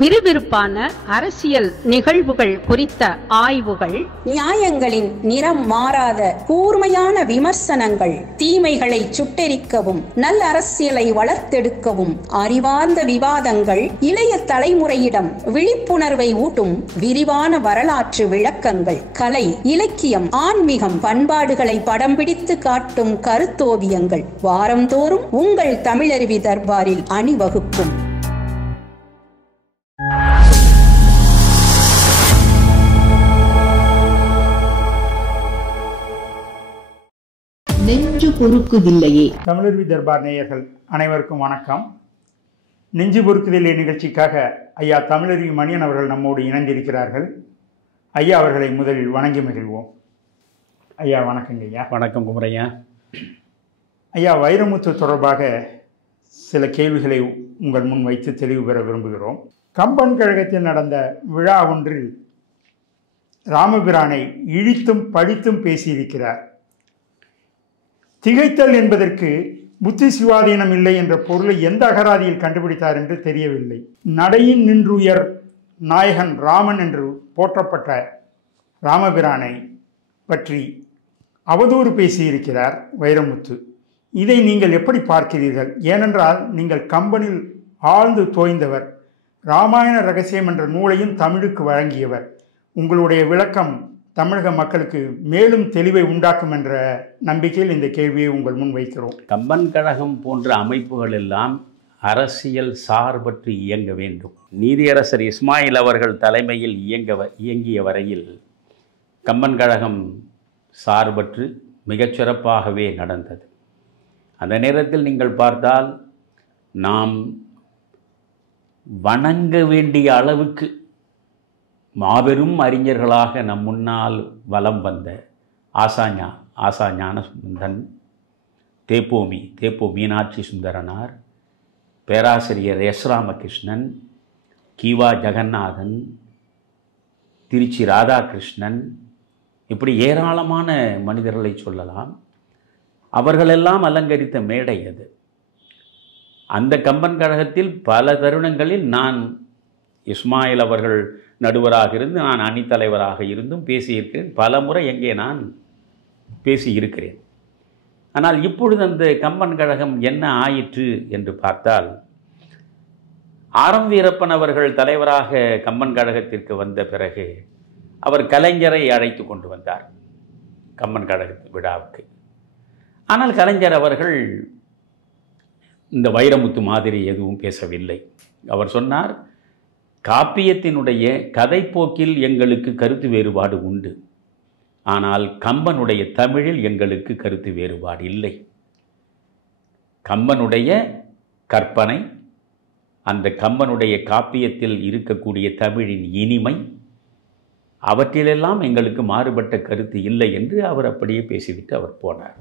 விறுவிறுப்பான அரசியல் நிகழ்வுகள் குறித்த ஆய்வுகள், நியாயங்களின் நிறம் மாறாத கூர்மையான விமர்சனங்கள், தீமைகளை சுட்டெரிக்கவும் நல்ல அரசியலை வளர்த்தெடுக்கவும் அறிவார்ந்த விவாதங்கள், இளைய தலைமுறையிடம் விழிப்புணர்வை ஊட்டும் விரிவான வரலாற்று விளக்கங்கள், கலை, இலக்கியம், ஆன்மீகம், பண்பாடுகளை படம் பிடித்து காட்டும் கருத்தோவியங்கள் வாரந்தோறும் உங்கள் தமிழருவி தர்பாரில் அணிவகுக்கும். நெஞ்சு பொறுக்குதில்லையே. தமிழருவி தர்பார் நேயர்கள் அனைவருக்கும் வணக்கம். நெஞ்சு பொறுக்குதில்லை நிகழ்ச்சிக்காக ஐயா தமிழருவி மணியன் அவர்கள் நம்மோடு இணைந்திருக்கிறார்கள். ஐயா அவர்களை முதலில் வணங்கி மகிழ்வோம். ஐயா வணக்கங்க. ஐயா வணக்கம் குமரையா. ஐயா, வைரமுத்து தொடர்பாக சில கேள்விகளை உங்கள் முன் வைத்து தெளிவு பெற விரும்புகிறோம். கம்பன் கழகத்தில் நடந்த விழா ஒன்றில் ராமபிரானை இழித்தும் பழித்தும் பேசியிருக்கிறார். திகைத்தல் என்பதற்கு புத்தி சிவாதீனம் இல்லை என்ற பொருளை எந்த அகராதியில் கண்டுபிடித்தார் என்று தெரியவில்லை. நடையின் நின்றுயர் நாயகன் ராமன் என்று போற்றப்பட்ட ராமபிரானை பற்றி அவதூறு பேசியிருக்கிறார் வைரமுத்து. இதை நீங்கள் எப்படி பார்க்கிறீர்கள்? ஏனென்றால் நீங்கள் கம்பனில் ஆழ்ந்து தோய்ந்தவர், இராமாயண ரகசியம் என்ற நூலையும் தமிழுக்கு வழங்கியவர். உங்களுடைய விளக்கம் தமிழக மக்களுக்கு மேலும் தெளிவை உண்டாக்கும் என்ற நம்பிக்கையில் இந்த கேள்வியை உங்கள் முன் வைக்கிறோம். கம்பன் கழகம் போன்ற அமைப்புகள் எல்லாம் அரசியல் சார்பற்று இயங்க வேண்டும். நீதியரசர் இஸ்மாயில் அவர்கள் தலைமையில் இயங்கிய வரையில் கம்பன் கழகம் சார்பற்று மிகச்சிறப்பாகவே நடந்தது. அந்த நேரத்தில் நீங்கள் பார்த்தால் நாம் வணங்க வேண்டிய அளவுக்கு மாபெரும் அறிஞர்களாக நம் முன்னால் வலம் வந்த ஆசா ஞானசம்பந்தன், தேப்போ மீனாட்சி சுந்தரனார், பேராசிரியர் எஸ் ராமகிருஷ்ணன், கீவா ஜெகநாதன், திருச்சி ராதாகிருஷ்ணன், இப்படி ஏராளமான மனிதர்களை சொல்லலாம். அவர்களெல்லாம் அலங்கரித்த மேடை அது. அந்த கம்பன் கழகத்தில் பல தருணங்களில் நான் இஸ்மாயில் அவர்கள் நடுவராக இருந்து, நான் அணித்தலைவராக இருந்தும் பேசியிருக்கிறேன். பல முறை எங்கே நான் பேசியிருக்கிறேன். ஆனால் இப்பொழுது அந்த கம்பன் கழகம் என்ன ஆயிற்று என்று பார்த்தால், ஆரம் வீரப்பன் அவர்கள் தலைவராக கம்பன் கழகத்திற்கு வந்த பிறகு அவர் கலைஞரை அழைத்து கொண்டு வந்தார் கம்பன் கழகத்து விழாவுக்கு. ஆனால் கலைஞர் அவர்கள் இந்த வைரமுத்து மாதிரி எதுவும் பேசவில்லை. அவர் சொன்னார், காப்பியத்தினுடைய கதைப்போக்கில் எங்களுக்கு கருத்து வேறுபாடு உண்டு, ஆனால் கம்பனுடைய தமிழில் எங்களுக்கு கருத்து வேறுபாடு இல்லை. கம்பனுடைய கற்பனை, அந்த கம்பனுடைய காப்பியத்தில் இருக்கக்கூடிய தமிழின் இனிமை, அவற்றிலெல்லாம் எங்களுக்கு மாறுபட்ட கருத்து இல்லை என்று அவர் அப்படியே பேசிவிட்டு அவர் போனார்.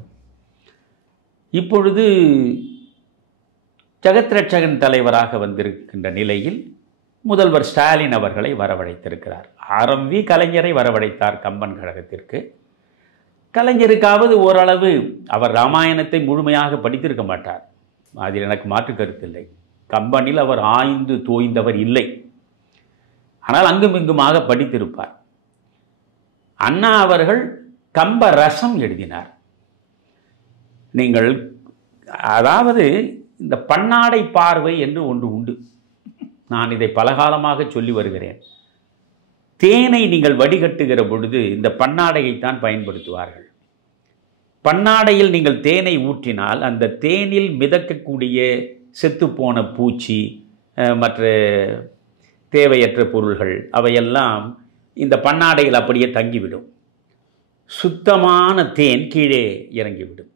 இப்பொழுது ஜெகத்ரட்சகன் தலைவராக வந்திருக்கின்ற நிலையில் முதல்வர் ஸ்டாலின் அவர்களை வரவழைத்திருக்கிறார். ஆரம்பி கலைஞரை வரவழைத்தார் கம்பன் கழகத்திற்கு. கலைஞருக்காவது ஓரளவு, அவர் இராமாயணத்தை முழுமையாக படித்திருக்க மாட்டார், அதில் எனக்கு மாற்று கருத்தில்லை. கம்பனில் அவர் ஆய்ந்து தோய்ந்தவர் இல்லை, ஆனால் அங்கும் இங்குமாக படித்திருப்பார். அண்ணா அவர்கள் கம்ப ரசம் எழுதினார். நீங்கள் அதாவது இந்த பன்னாடை பார்வை என்று ஒன்று உண்டு. நான் இதை பலகாலமாக சொல்லி வருகிறேன். தேனை நீங்கள் வடிகட்டுகிற பொழுது இந்த பன்னாடையைத்தான் பயன்படுத்துவார்கள். பன்னாடையில் நீங்கள் தேனை ஊற்றினால் அந்த தேனில் மிதக்கக்கூடிய செத்துப்போன பூச்சி, மற்ற தேவையற்ற பொருள்கள் அவையெல்லாம் இந்த பன்னாடையில் அப்படியே தங்கிவிடும். சுத்தமான தேன் கீழே இறங்கிவிடும்,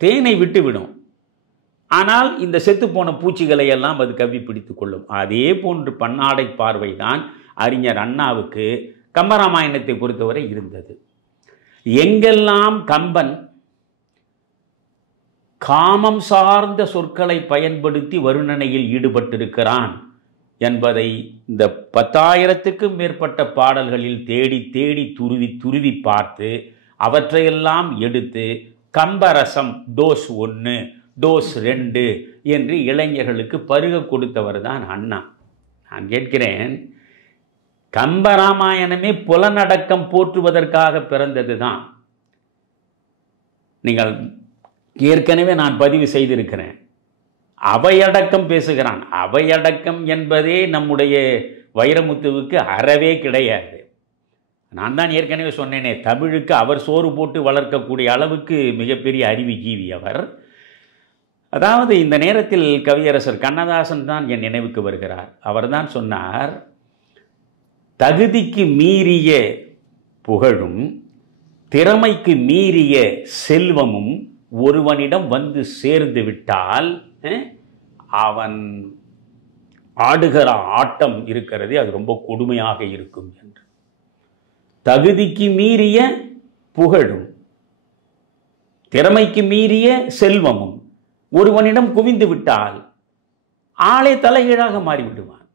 தேனை விட்டுவிடும். ஆனால் இந்த செத்துப்போன பூச்சிகளை எல்லாம் அது கவ்வி பிடித்து கொள்ளும். அதே போன்று பன்னாடை பார்வை தான் அறிஞர் அண்ணாவுக்கு கம்பராமாயணத்தை பொறுத்தவரை இருந்தது. எங்கெல்லாம் கம்பன் காமம் சார்ந்த சொற்களை பயன்படுத்தி வருணனையில் ஈடுபட்டிருக்கிறான் என்பதை இந்த 10,000க்கும் மேற்பட்ட பாடல்களில் தேடி தேடி துருவி பார்த்து அவற்றையெல்லாம் எடுத்து கம்பரசம் டோஸ் 1 டோஸ் 2 என்று இளைஞர்களுக்கு பருக கொடுத்தவர் தான் அண்ணா. நான் கேட்கிறேன், கம்பராமாயணமே புலனடக்கம் போற்றுவதற்காக பிறந்தது தான். நீங்கள் ஏற்கனவே நான் பதிவு செய்திருக்கிறேன். அவையடக்கம் பேசுகிறான். அவையடக்கம் என்பதே நம்முடைய வைரமுத்துவுக்கு அறவே கிடையாது. நான் தான் ஏற்கனவே சொன்னேனே, தமிழுக்கு அவர் சோறு போட்டு வளர்க்கக்கூடிய அளவுக்கு மிகப்பெரிய அறிவுஜீவி அவர். அதாவது இந்த நேரத்தில் கவியரசர் கண்ணதாசன் தான் என் நினைவுக்கு வருகிறார். அவர் தான் சொன்னார், தகுதிக்கு மீறிய புகழும் திறமைக்கு மீறிய செல்வமும் ஒருவனிடம் வந்து சேர்ந்து விட்டால் அவன் ஆடுகிற ஆட்டம் இருக்கிறது, அது ரொம்ப கொடுமையாக இருக்கும் என்று. தகுதிக்கு மீறிய புகழும் திறமைக்கு மீறிய செல்வமும் ஒருவனிடம் குவிந்து விட்டால் ஆளே தலைகீழாக மாறிவிடுவான்.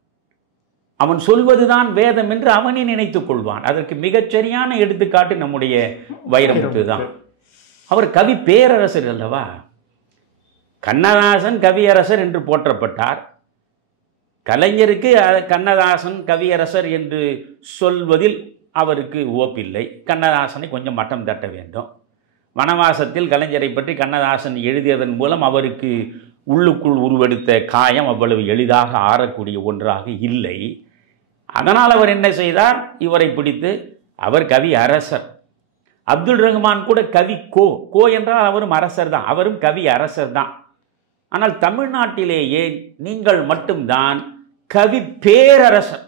அவன் சொல்வதுதான் வேதம் என்று அவனே நினைத்துக் கொள்வான். அதற்கு மிகச்சரியான எடுத்துக்காட்டு நம்முடைய வைரமுத்து தான். அவர் கவி பேரரசர் அல்லவா? கண்ணதாசன் கவியரசர் என்று போற்றப்பட்டார். கலைஞருக்கு கண்ணதாசன் கவியரசர் என்று சொல்வதில் அவருக்கு ஓப்பில்லை. கண்ணதாசனை கொஞ்சம் மட்டம் தட்ட வேண்டும். வனவாசத்தில் கலைஞரை பற்றி கண்ணதாசன் எழுதியதன் மூலம் அவருக்கு உள்ளுக்குள் உருவெடுத்த காயம் அவ்வளவு எளிதாக ஆறக்கூடிய ஒன்றாக இல்லை. அதனால் அவர் என்ன செய்தார்? இவரை பிடித்து, அவர் கவி அரசர். அப்துல் ரஹ்மான் கூட கவி கோ என்றால் அவரும் அரசர் தான், அவரும் கவி அரசர் தான். ஆனால் தமிழ்நாட்டிலேயே நீங்கள் மட்டும்தான் கவி பேரரசர்.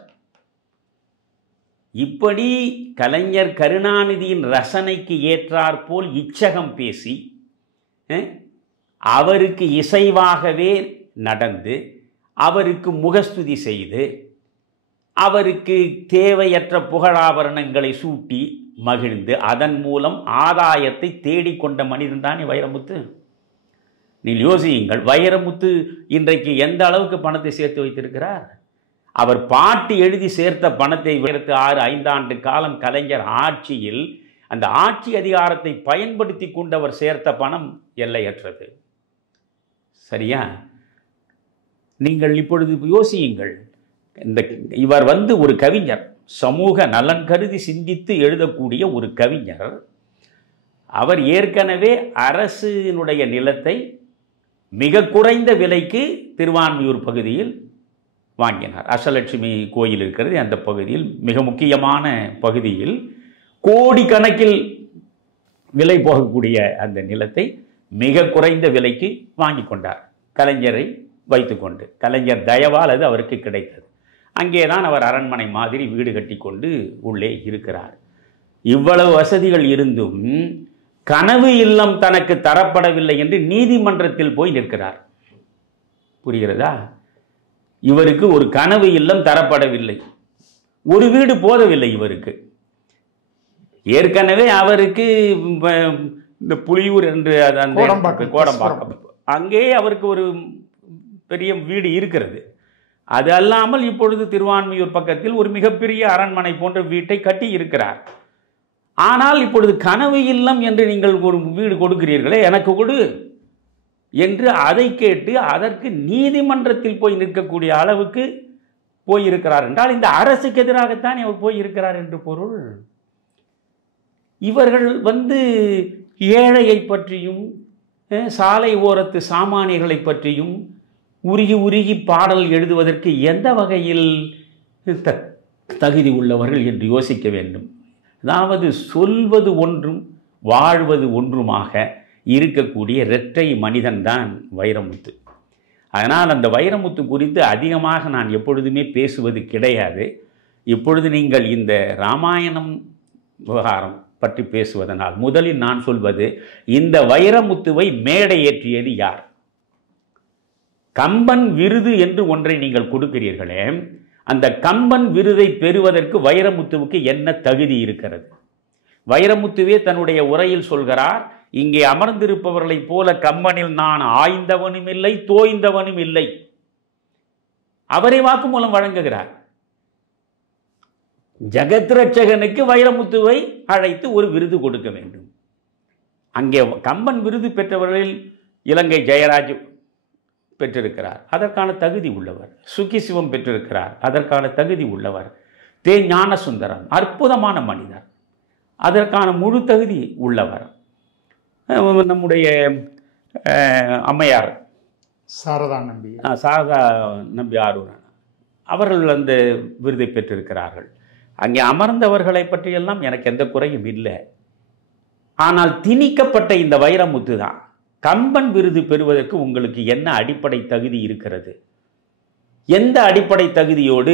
இப்படி கலைஞர் கருணாநிதியின் ரசனைக்கு ஏற்றாற்போல் இச்சகம் பேசி அவருக்கு இசைவாகவே நடந்து அவருக்கு முகஸ்துதி செய்து அவருக்கு தேவையற்ற புகழாபரணங்களை சூட்டி மகிழ்ந்து அதன் மூலம் ஆதாயத்தை தேடிக்கொண்ட மனிதன் தானே வைரமுத்து. நீங்கள் யோசியுங்கள், வைரமுத்து இன்றைக்கு எந்த அளவுக்கு பணத்தை சேர்த்து வைத்திருக்கிறார்? அவர் பாட்டு எழுதி சேர்த்த பணத்தை 5 ஆண்டு காலம் கலைஞர் ஆட்சியில் அந்த ஆட்சி அதிகாரத்தை பயன்படுத்தி கொண்டு அவர் சேர்த்த பணம் எல்லையற்றது. சரியா? நீங்கள் இப்பொழுது யோசியுங்கள், இவர் ஒரு கவிஞர், சமூக நலன் கருதி சிந்தித்து எழுதக்கூடிய ஒரு கவிஞர். அவர் ஏற்கனவே அரசினுடைய நிலத்தை மிக குறைந்த விலைக்கு திருவான்மியூர் பகுதியில் வாங்கினார். அஷ்டலட்சுமி கோயில் இருக்கிறது அந்த பகுதியில், மிக முக்கியமான பகுதியில் கோடிக்கணக்கில் விலை போகக்கூடிய அந்த நிலத்தை மிக குறைந்த விலைக்கு வாங்கி கொண்டார். கலைஞரை வைத்துக்கொண்டு, கலைஞர் தயவால் அது அவருக்கு கிடைத்தது. அங்கேதான் அவர் அரண்மனை மாதிரி வீடு கட்டி கொண்டு உள்ளே இருக்கிறார். இவ்வளவு வசதிகள் இருந்தும் கனவு இல்லம் தனக்கு தரப்படவில்லை என்று நீதிமன்றத்தில் போய் நிற்கிறார். புரிகிறதா? இவருக்கு ஒரு கனவு இல்லம் தரப்படவில்லை, ஒரு வீடு போதவில்லை இவருக்கு. ஏற்கனவே அவருக்கு இந்த புலியூர் என்று கோடம்பாக்கம், அங்கே அவருக்கு ஒரு பெரிய வீடு இருக்கிறது. அது அல்லாமல் இப்பொழுது திருவான்மியூர் பக்கத்தில் ஒரு மிகப்பெரிய அரண்மனை போன்ற வீட்டை கட்டி இருக்கிறார். ஆனால் இப்பொழுது கனவு இல்லம் என்று நீங்கள் ஒரு வீடு கொடுக்கிறீர்களே, எனக்கு கொடு என்று அதை கேட்டு அதற்கு நீதிமன்றத்தில் போய் நிற்கக்கூடிய அளவுக்கு போயிருக்கிறார் என்றால் இந்த அரசுக்கு எதிராகத்தான் அவர் போயிருக்கிறார் என்று பொருள். இவர்கள் ஏழையை பற்றியும் சாலை ஓரத்து சாமானியர்களை பற்றியும் உருகி உருகி பாடல் எழுதுவதற்கு எந்த வகையில் தகுதி உள்ளவர்கள் என்று யோசிக்க வேண்டும். அதாவது சொல்வது ஒன்றும் வாழ்வது ஒன்றுமாக இருக்கக்கூடிய இரட்டை மனிதன்தான் வைரமுத்து. அதனால் அந்த வைரமுத்து குறித்து அதிகமாக நான் எப்பொழுதுமே பேசுவது கிடையாது. இப்பொழுது நீங்கள் இந்த ராமாயணம் விவகாரம் பற்றி பேசுவதனால் முதலில் நான் சொல்வது, இந்த வைரமுத்துவை மேடை ஏற்றியது யார்? கம்பன் விருது என்று ஒன்றை நீங்கள் கொடுக்கிறீர்களே, அந்த கம்பன் விருதை பெறுவதற்கு வைரமுத்துவுக்கு என்ன தகுதி இருக்கிறது? வைரமுத்துவே தன்னுடைய உரையில் சொல்கிறார், இங்கே அமர்ந்திருப்பவர்களைப் போல கம்பனில் நான் ஆய்ந்தவனும் இல்லை தோய்ந்தவனும் இல்லை. அவரை வாக்குமூலம் வழங்குகிறார். ஜெகத்ரட்சகனுக்கு வைரமுத்துவை அழைத்து ஒரு விருது கொடுக்க வேண்டும். அங்கே கம்பன் விருது பெற்றவர்களில் இலங்கை ஜெயராஜ் பெற்றிருக்கிறார், அதற்கான தகுதி உள்ளவர். சுகிசிவம் பெற்றிருக்கிறார், அதற்கான தகுதி உள்ளவர். ஞானசுந்தரம் அற்புதமான மனிதர், அதற்கான முழு தகுதி உள்ளவர். நம்முடைய அம்மையார் சாரதா நம்பி ஆரூரன் அவர்கள் அந்த விருதை பெற்றிருக்கிறார்கள். அங்கே அமர்ந்தவர்களை பற்றியெல்லாம் எனக்கு எந்த குறையும் இல்லை. ஆனால் திணிக்கப்பட்ட இந்த வைரமுத்து தான். கம்பன் விருது பெறுவதற்கு உங்களுக்கு என்ன அடிப்படை தகுதி இருக்கிறது? எந்த அடிப்படை தகுதியோடு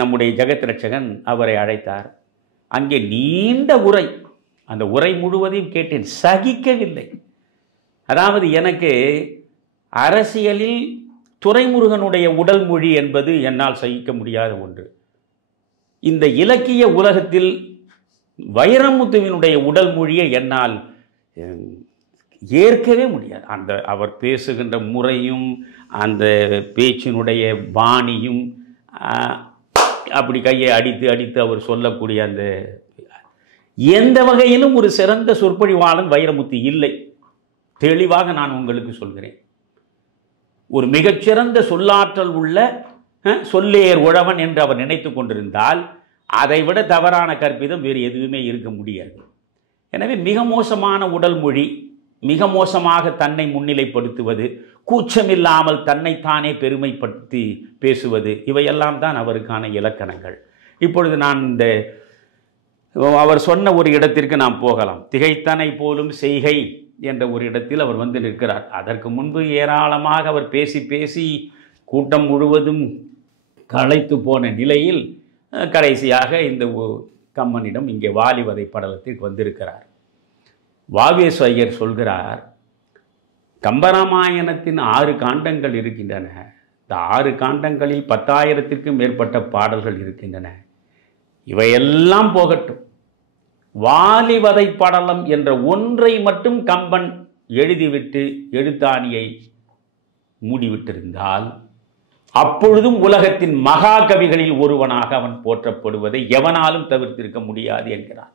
நம்முடைய ஜெகத் ரட்சகன் அவரை அழைத்தார்? அங்கே நீண்ட உரை, அந்த உரை முழுவதையும் கேட்டேன், சகிக்கவில்லை. அதாவது எனக்கு அரசியலில் துரைமுருகனுடைய உடல் மொழி என்பது என்னால் சகிக்க முடியாத ஒன்று. இந்த இலக்கிய உலகத்தில் வைரமுத்துவினுடைய உடல் மொழியை என்னால் ஏற்கவே முடியாது. அந்த அவர் பேசுகின்ற முறையும் அந்த பேச்சினுடைய பாணியும், அப்படி கையை அடித்து அடித்து அவர் சொல்லக்கூடிய அந்த எந்த வகையிலும் ஒரு சிறந்த சொற்பொழிவாளன் வைரமுத்து இல்லை. தெளிவாக நான் உங்களுக்கு சொல்கிறேன். ஒரு மிகச்சிறந்த சொல்லாற்றல் உள்ள சொல்லேர் உழவன் என்று அவர் நினைத்து கொண்டிருந்தால் அதைவிட தவறான கற்பிதம் வேறு எதுவுமே இருக்க முடியாது. எனவே மிக மோசமான உடல் மொழி, மிக மோசமாக தன்னை முன்னிலைப்படுத்துவது, கூச்சமில்லாமல் தன்னைத்தானே பெருமைப்படுத்தி பேசுவது, இவையெல்லாம் தான் அவருக்கான இலக்கணங்கள். இப்பொழுது நான் இந்த அவர் சொன்ன ஒரு இடத்திற்கு நாம் போகலாம். திகைத்தனை போலும் செய்கை என்ற ஒரு இடத்தில் அவர் வந்து நிற்கிறார். அதற்கு முன்பு ஏராளமாக அவர் பேசி பேசி கூட்டம் முழுவதும் களைத்து போன நிலையில் கடைசியாக இந்த கம்மனிடம் இங்கே வாலிவதை படலத்திற்கு வந்திருக்கிறார். வாவேசு ஐயர் சொல்கிறார், கம்பராமாயணத்தின் 6 காண்டங்கள் இருக்கின்றன. இந்த 6 காண்டங்களில் 10,000க்கும் மேற்பட்ட பாடல்கள் இருக்கின்றன. இவையெல்லாம் போகட்டும், வாலிவதை படலம் என்ற ஒன்றை மட்டும் கம்பன் எழுதிவிட்டு எழுத்தாணியை மூடிவிட்டிருந்தால் அப்பொழுதும் உலகத்தின் மகாகவிகளில் ஒருவனாக அவன் போற்றப்படுவதை எவனாலும் தவிர்த்திருக்க முடியாது என்கிறார்.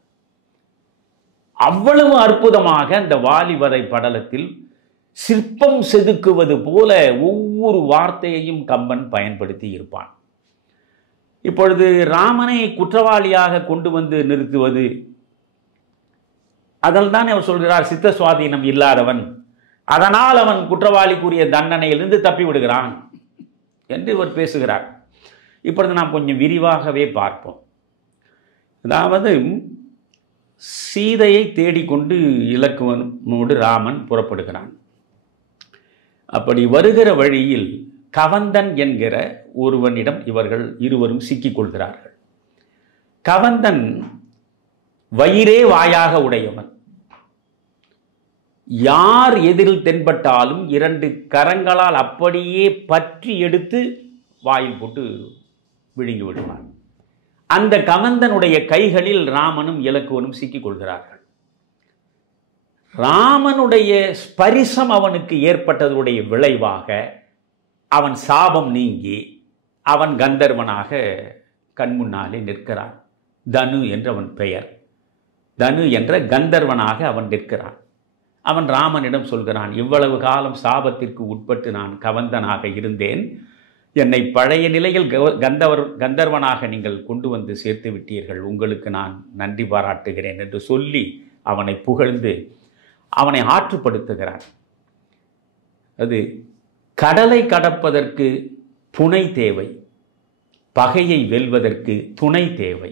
அவ்வளவு அற்புதமாக அந்த வாலிவதை படலத்தில் சிற்பம் செதுக்குவது போல ஒவ்வொரு வார்த்தையையும் கம்பன் பயன்படுத்தி இருப்பான். இப்பொழுது ராமனை குற்றவாளியாக கொண்டு வந்து நிறுத்துவது, அதில் தான் அவர் சொல்கிறார் சித்த சுவாதீனம் இல்லாதவன், அதனால் அவன் குற்றவாளிக்குரிய தண்டனையிலிருந்து தப்பி விடுகிறான் என்று இவர் பேசுகிறார். இப்பொழுது நாம் கொஞ்சம் விரிவாகவே பார்ப்போம். அதாவது சீதையை தேடிக்கொண்டு இலக்குவனோடு ராமன் புறப்படுகிறான். அப்படி வருகிற வழியில் கவந்தன் என்கிற ஒருவனிடம் இவர்கள் இருவரும் சிக்கிக் கொள்கிறார்கள். கவந்தன் வயிறே வாயாக உடையவன். யார் எதிரில் தென்பட்டாலும் 2 கரங்களால் அப்படியே பற்றி எடுத்து வாயில் போட்டு விழுங்கி விடுவான். அந்த கவந்தனுடைய கைகளில் ராமனும் இலக்குவனும் சிக்கிக் கொள்கிறார்கள். ராமனுடைய ஸ்பரிசம் அவனுக்கு ஏற்பட்டதுடைய விளைவாக அவன் சாபம் நீங்கி அவன் கந்தர்வனாக கண்முன்னாலே நிற்கிறான். தனு என்று அவன் பெயர். தனு என்ற கந்தர்வனாக அவன் நிற்கிறான். அவன் ராமனிடம் சொல்கிறான், இவ்வளவு காலம் சாபத்திற்கு உட்பட்டு நான் கவந்தனாக இருந்தேன், என்னை பழைய நிலையில் கந்தர்வனாக நீங்கள் கொண்டு வந்து சேர்த்து விட்டீர்கள், உங்களுக்கு நான் நன்றி பாராட்டுகிறேன் என்று சொல்லி அவனை புகழ்ந்து அவனை ஆற்றுப்படுத்துகிறான். அது கடலை கடப்பதற்கு புனை தேவை, பகையை வெல்வதற்கு துணை தேவை.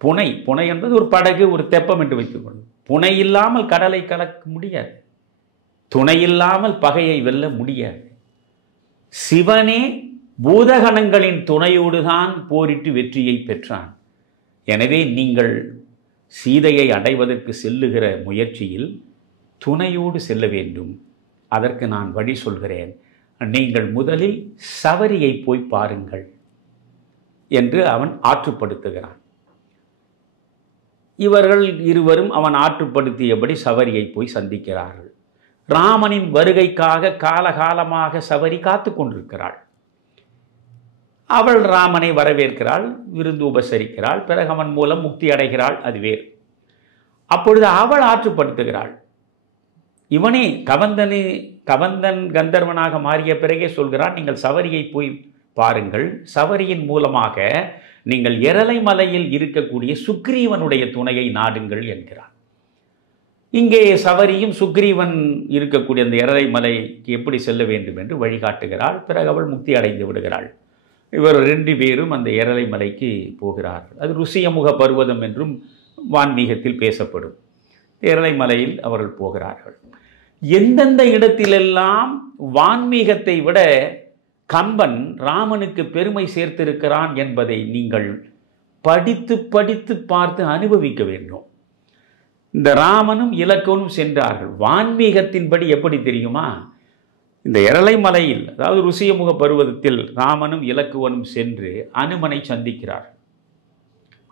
புனை புனை என்பது ஒரு படகு, ஒரு தெப்பம் என்று வைத்துக்கொள்ளும். புனை இல்லாமல் கடலை கடக்க முடியாது, துணை இல்லாமல் பகையை வெல்ல முடியாது. சிவனே பூதகணங்களின் துணையோடு தான் போரிட்டு வெற்றியை பெற்றான். எனவே நீங்கள் சீதையை அடைவதற்கு செல்லுகிற முயற்சியில் துணையோடு செல்ல வேண்டும். அதற்கு நான் வழி சொல்கிறேன். நீங்கள் முதலில் சவரியை போய் பாருங்கள் என்று அவன் ஆற்றுப்படுத்துகிறான். இவர்கள் இருவரும் அவன் ஆற்றுப்படுத்தியபடி சவரியை போய் சந்திக்கிறார்கள். ராமனின் வருகைக்காக காலகாலமாக சவரி காத்து கொண்டிருக்கிறாள். அவள் ராமனை வரவேற்கிறாள், விருந்து உபசரிக்கிறாள், பிறகு அவன் மூலம் முக்தி அடைகிறாள், அது வேறு. அப்பொழுது அவள் ஆற்றுப்படுத்துகிறாள். இவனே கவந்தன் கந்தர்வனாக மாறிய பிறகே சொல்கிறான், நீங்கள் சவரியை போய் பாருங்கள், சவரியின் மூலமாக நீங்கள் எரலை மலையில் இருக்கக்கூடிய சுக்ரீவனுடைய துணையை நாடுங்கள் என்கிறான். இங்கே சவரியும் சுக்ரீவன் இருக்கக்கூடிய அந்த எரலை மலைக்கு எப்படி செல்ல வேண்டும் என்று வழிகாட்டுகிறாள். பிறகு அவள் முக்தி அடைந்து விடுகிறாள். இவர் 2 பேரும் அந்த எரலை மலைக்கு போகிறார்கள். அது ருசியமுக பர்வதம் என்றும் வான்மீகத்தில் பேசப்படும். எரலை மலையில் அவர்கள் போகிறார்கள். எந்தெந்த இடத்திலெல்லாம் வான்மீகத்தை விட கம்பன் ராமனுக்கு பெருமை சேர்த்திருக்கிறான் என்பதை நீங்கள் படித்து படித்து பார்த்து அனுபவிக்க வேண்டும். இந்த ராமனும் இலக்குவனும் சென்றார்கள். வான்மீகத்தின்படி எப்படி தெரியுமா? இந்த எரலை மலையில், அதாவது ருசியமுக பருவதத்தில் ராமனும் இலக்குவனும் சென்று அனுமனை சந்திக்கிறார்.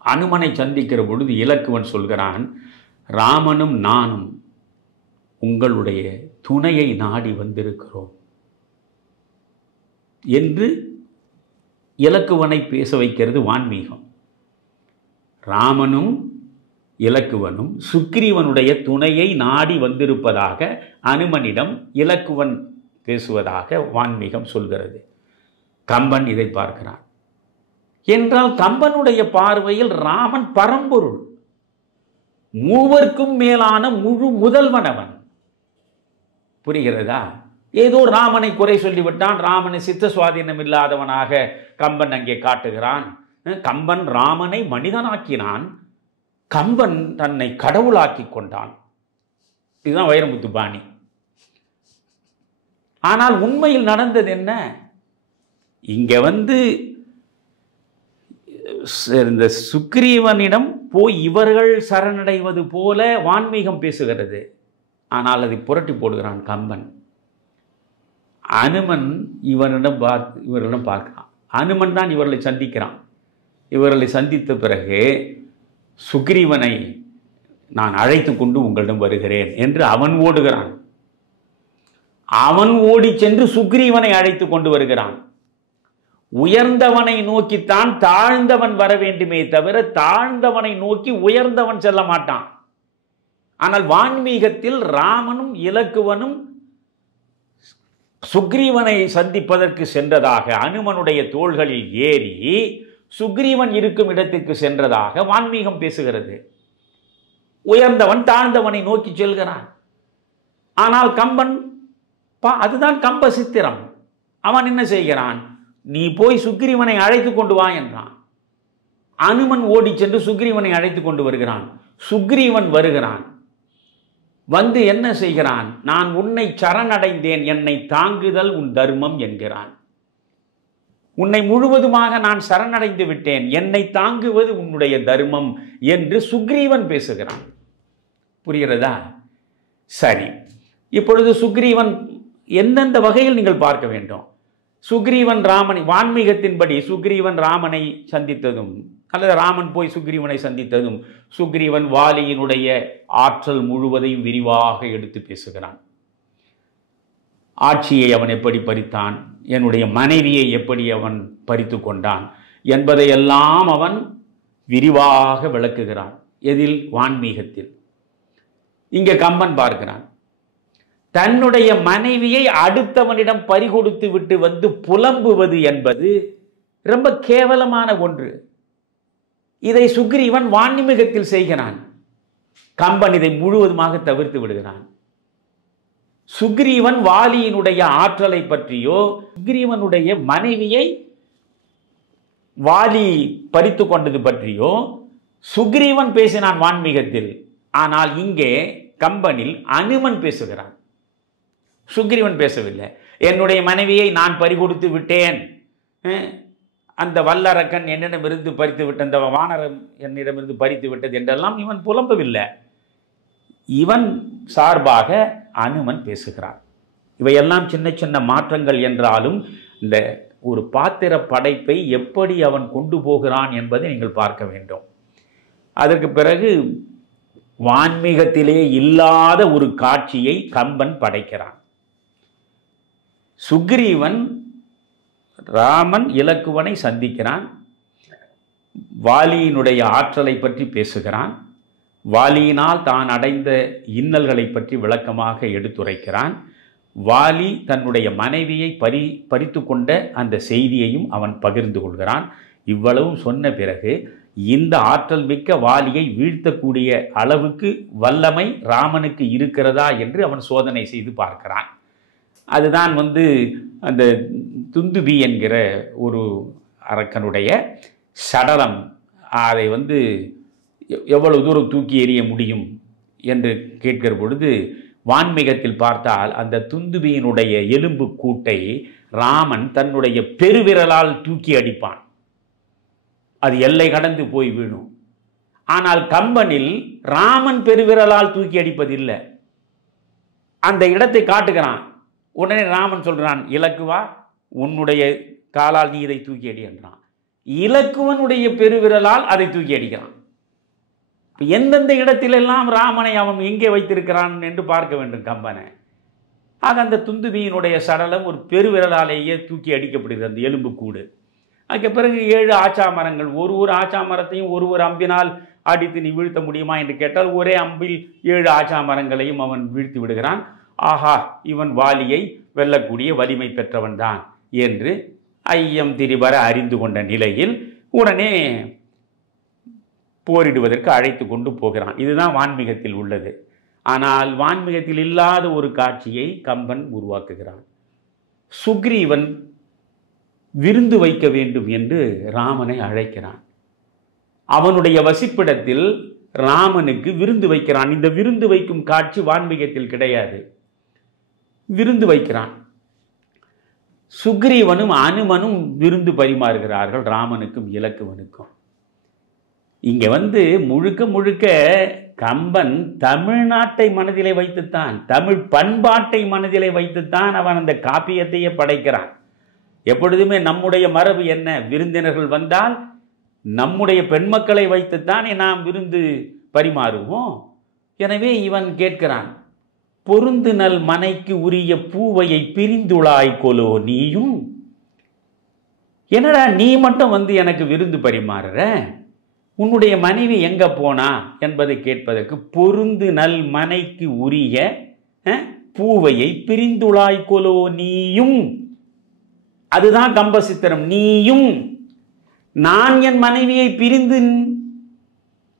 அனுமனை சந்திக்கிற பொழுது இலக்குவன் சொல்கிறான், ராமனும் நானும் உங்களுடைய துணையை நாடி வந்திருக்கிறோம் என்று இலக்குவனை பேச வைக்கிறது வான்மீகம். ராமனும் இலக்குவனும் சுக்ரீவனுடைய துணையை நாடி வந்திருப்பதாக அனுமனிடம் இலக்குவன் பேசுவதாக வான்மீகம் சொல்கிறது. கம்பன் இதை பார்க்கிறான். என்றால் கம்பனுடைய பார்வையில் ராமன் பரம்பொருள், மூவர்க்கும் மேலான முழு முதல்வனவன். புரிகிறதா? ஏதோ ராமனை குறை சொல்லிவிட்டான், ராமனை சித்த சுவாதீனம் இல்லாதவனாக கம்பன் அங்கே காட்டுகிறான். கம்பன் ராமனை மனிதனாக்கினான், கம்பன் தன்னை கடவுளாக்கி கொண்டான். இதுதான் வைரமுத்து பாணி. ஆனால் உண்மையில் நடந்தது என்ன? இங்க இந்த சுக்ரீவனிடம் போய் இவர்கள் சரணடைவது போல வான்மீகம் பேசுகிறது. ஆனால் அதை புரட்டி போடுகிறான் கம்பன். அனுமன் இவரிடம் பார்க்கிறான். அனுமன் தான் இவர்களை சந்திக்கிறான். இவர்களை சந்தித்த பிறகு சுக்ரீவனை நான் அழைத்து கொண்டு உங்களிடம் வருகிறேன் என்று அவன் ஓடுகிறான். அவன் ஓடி சென்று சுக்ரீவனை அழைத்து கொண்டு வருகிறான். உயர்ந்தவனை நோக்கித்தான் தாழ்ந்தவன் வர வேண்டுமே தவிர தாழ்ந்தவனை நோக்கி உயர்ந்தவன் செல்ல மாட்டான். ஆனால் வான்மீகத்தில் ராமனும் இலக்குவனும் சுக்ரீவனை சந்திப்பதற்கு சென்றதாக அனுமனுடைய தோள்களில் ஏறி சுக்ரீவன் இருக்கும் இடத்திற்கு சென்றதாக வான்மீகம் பேசுகிறது. உயர்ந்தவன் தாழ்ந்தவனை நோக்கி செல்கிறான். ஆனால் கம்பன், அதுதான் கம்ப சித்திரம். அவன் என்ன செய்கிறான்? நீ போய் சுக்ரீவனை அழைத்து கொண்டு வா என்றான். அனுமன் ஓடி சென்று சுக்ரீவனை அழைத்து கொண்டு வருகிறான். சுக்ரீவன் வருகிறான். வந்து என்ன செய்கிறான்? நான் உன்னை சரணடைந்தேன், என்னை தாங்குதல் உன் தர்மம் என்கிறான். உன்னை முழுவதுமாக நான் சரணடைந்து விட்டேன், என்னை தாங்குவது உன்னுடைய தர்மம் என்று சுக்ரீவன் பேசுகிறான். புரிகிறதா? சரி, இப்பொழுது சுக்ரீவன் எந்தெந்த வகையில் நீங்கள் பார்க்க வேண்டும். சுக்ரீவன் ராமனை, வான்மீகத்தின்படி சுக்ரீவன் ராமனை சந்தித்ததும் அல்லது ராமன் போய் சுக்ரீவனை சந்தித்ததும் சுக்ரீவன் வாலியினுடைய ஆற்றல் முழுவதையும் விரிவாக எடுத்து பேசுகிறான். ஆட்சியை அவன் எப்படி பறித்தான், என்னுடைய மனைவியை எப்படி அவன் பறித்து கொண்டான் என்பதையெல்லாம் அவன் விரிவாக விளக்குகிறான். எதில்? வான்மீகத்தில். இங்கே கம்பன் பார்க்கிறான், தன்னுடைய மனைவியை அடுத்தவனிடம் பறிகொடுத்து விட்டு வந்து புலம்புவது என்பது ரொம்ப கேவலமான ஒன்று. இதை சுக்ரீவன் வான்மீகத்தில் செய்கிறான். கம்பன் இதை முழுவதுமாக தவிர்த்து விடுகிறான். சுக்ரீவன் வாலியினுடைய ஆற்றலை பற்றியோ சுக்ரீவனுடைய மனைவியை வாலி பறித்து கொண்டது பற்றியோ சுக்ரீவன் பேசினான் வான்மீகத்தில். ஆனால் இங்கே கம்பனில் அனுமன் பேசுகிறான், சுக்ரீவன் பேசவில்லை. என்னுடைய மனைவியை நான் பறிகொடுத்து விட்டேன், அந்த வல்லரக்கன் என்னிடமிருந்து பறித்து விட்ட, அந்த வானரம் என்னிடமிருந்து பறித்து விட்டது என்றெல்லாம் இவன் புலம்பவில்லை. இவன் சார்பாக அனுமன் பேசுகிறான். இவையெல்லாம் சின்ன சின்ன மாற்றங்கள் என்றாலும் இந்த ஒரு பாத்திர படைப்பை எப்படி அவன் கொண்டு போகிறான் என்பதை நீங்கள் பார்க்க வேண்டும். அதற்கு பிறகு வான்மீகத்திலே இல்லாத ஒரு காட்சியை கம்பன் படைக்கிறான். சுக்ரீவன் ராமன் இலக்குவனை சந்திக்கிறான், வாலியினுடைய ஆற்றலை பற்றி பேசுகிறான். வாலியினால் தான் அடைந்த இன்னல்களை பற்றி விளக்கமாக எடுத்துரைக்கிறான். வாலி தன்னுடைய மனைவியை பறித்து கொண்ட அந்த செய்தியையும் அவன் பகிர்ந்து கொள்கிறான். இவ்வளவும் சொன்ன பிறகு இந்த ஆற்றல் மிக்க வாலியை வீழ்த்தக்கூடிய அளவுக்கு வல்லமை ராமனுக்கு இருக்கிறதா என்று அவன் சோதனை செய்து பார்க்கிறான். அதுதான் அந்த துந்துபி என்கிற ஒரு அரக்கனுடைய சடலம். அதை எவ்வளவு தூரம் தூக்கி எறிய முடியும் என்று கேட்கிற பொழுது வான்மீகத்தில் பார்த்தால் அந்த துந்துபியினுடைய எலும்பு கூட்டை ராமன் தன்னுடைய பெருவிரலால் தூக்கி அடிப்பான். அது எல்லை கடந்து போய் விழும். ஆனால் கம்பனில் ராமன் பெருவிரலால் தூக்கி அடிப்பதில்லை. அந்த இடத்தை காட்டுகிறான். உடனே ராமன் சொல்றான், இலக்குவா, உன்னுடைய காலால் நீ இதை தூக்கி அடி என்றான். இலக்குவனுடைய பெருவிரலால் அதை தூக்கி அடிக்கிறான். எந்தெந்த இடத்திலெல்லாம் ராமனை அவன் எங்கே வைத்திருக்கிறான் என்று பார்க்க வேண்டும் கம்பனை. ஆக அந்த துந்துபியினுடைய சடலம் ஒரு பெருவிரலாலேயே தூக்கி அடிக்கப்படுகிறது, அந்த எலும்பு கூடு. அதுக்கு பிறகு 7 ஆச்சா மரங்கள், ஒரு ஆச்சா மரத்தையும் ஒரு அம்பினால் அடித்து நீ வீழ்த்த முடியுமா என்று கேட்டால் ஒரே அம்பில் 7 ஆச்சா மரங்களையும் அவன் வீழ்த்தி விடுகிறான். ஆஹா, இவன் வாலியை வெல்லக்கூடிய வலிமை பெற்றவன் தான் என்று ஐயம் திரிபர அறிந்து கொண்ட நிலையில் உடனே போரிடுவதற்கு அழைத்து கொண்டு போகிறான். இதுதான் வான்மீகத்தில் உள்ளது. ஆனால் வான்மீகத்தில் இல்லாத ஒரு காட்சியை கம்பன் உருவாக்குகிறான். சுக்ரீவன் விருந்து வைக்க வேண்டும் என்று ராமனை அழைக்கிறான். அவனுடைய வசிப்பிடத்தில் ராமனுக்கு விருந்து வைக்கிறான். இந்த விருந்து வைக்கும் காட்சி வான்மீகத்தில் கிடையாது. விருந்து வைக்கிறான். சுக்ரீவனும் அனுமனும் விருந்து பரிமாறுகிறார்கள் ராமனுக்கும் இலக்குவனுக்கும். இங்க முழுக்க முழுக்க கம்பன் தமிழ்நாட்டை மனதிலே வைத்துத்தான், தமிழ் பண்பாட்டை மனதிலே வைத்துத்தான் அவன் அந்த காப்பியத்தையே படைக்கிறான். எப்பொழுதுமே நம்முடைய மரபு என்ன? விருந்தினர்கள் வந்தால் நம்முடைய பெண்மக்களை வைத்துத்தானே நாம் விருந்து பரிமாறுவோம். எனவே இவன் கேட்கிறான், பொருந்து நல் மனைக்கு உரிய பூவையை பிரிந்துளாய் கொலோ நீயும். என்னடா நீ மட்டும் எனக்கு விருந்து பரிமாறுற, உன்னுடைய மனைவி எங்க போனா என்பதை கேட்பதற்கு பொருந்து நல் மனைக்கு உரிய பூவையை பிரிந்துளாய் கொலோ நீயும். அதுதான் கம்பசித்திரம். நீயும், நான் என் மனைவியை பிரிந்து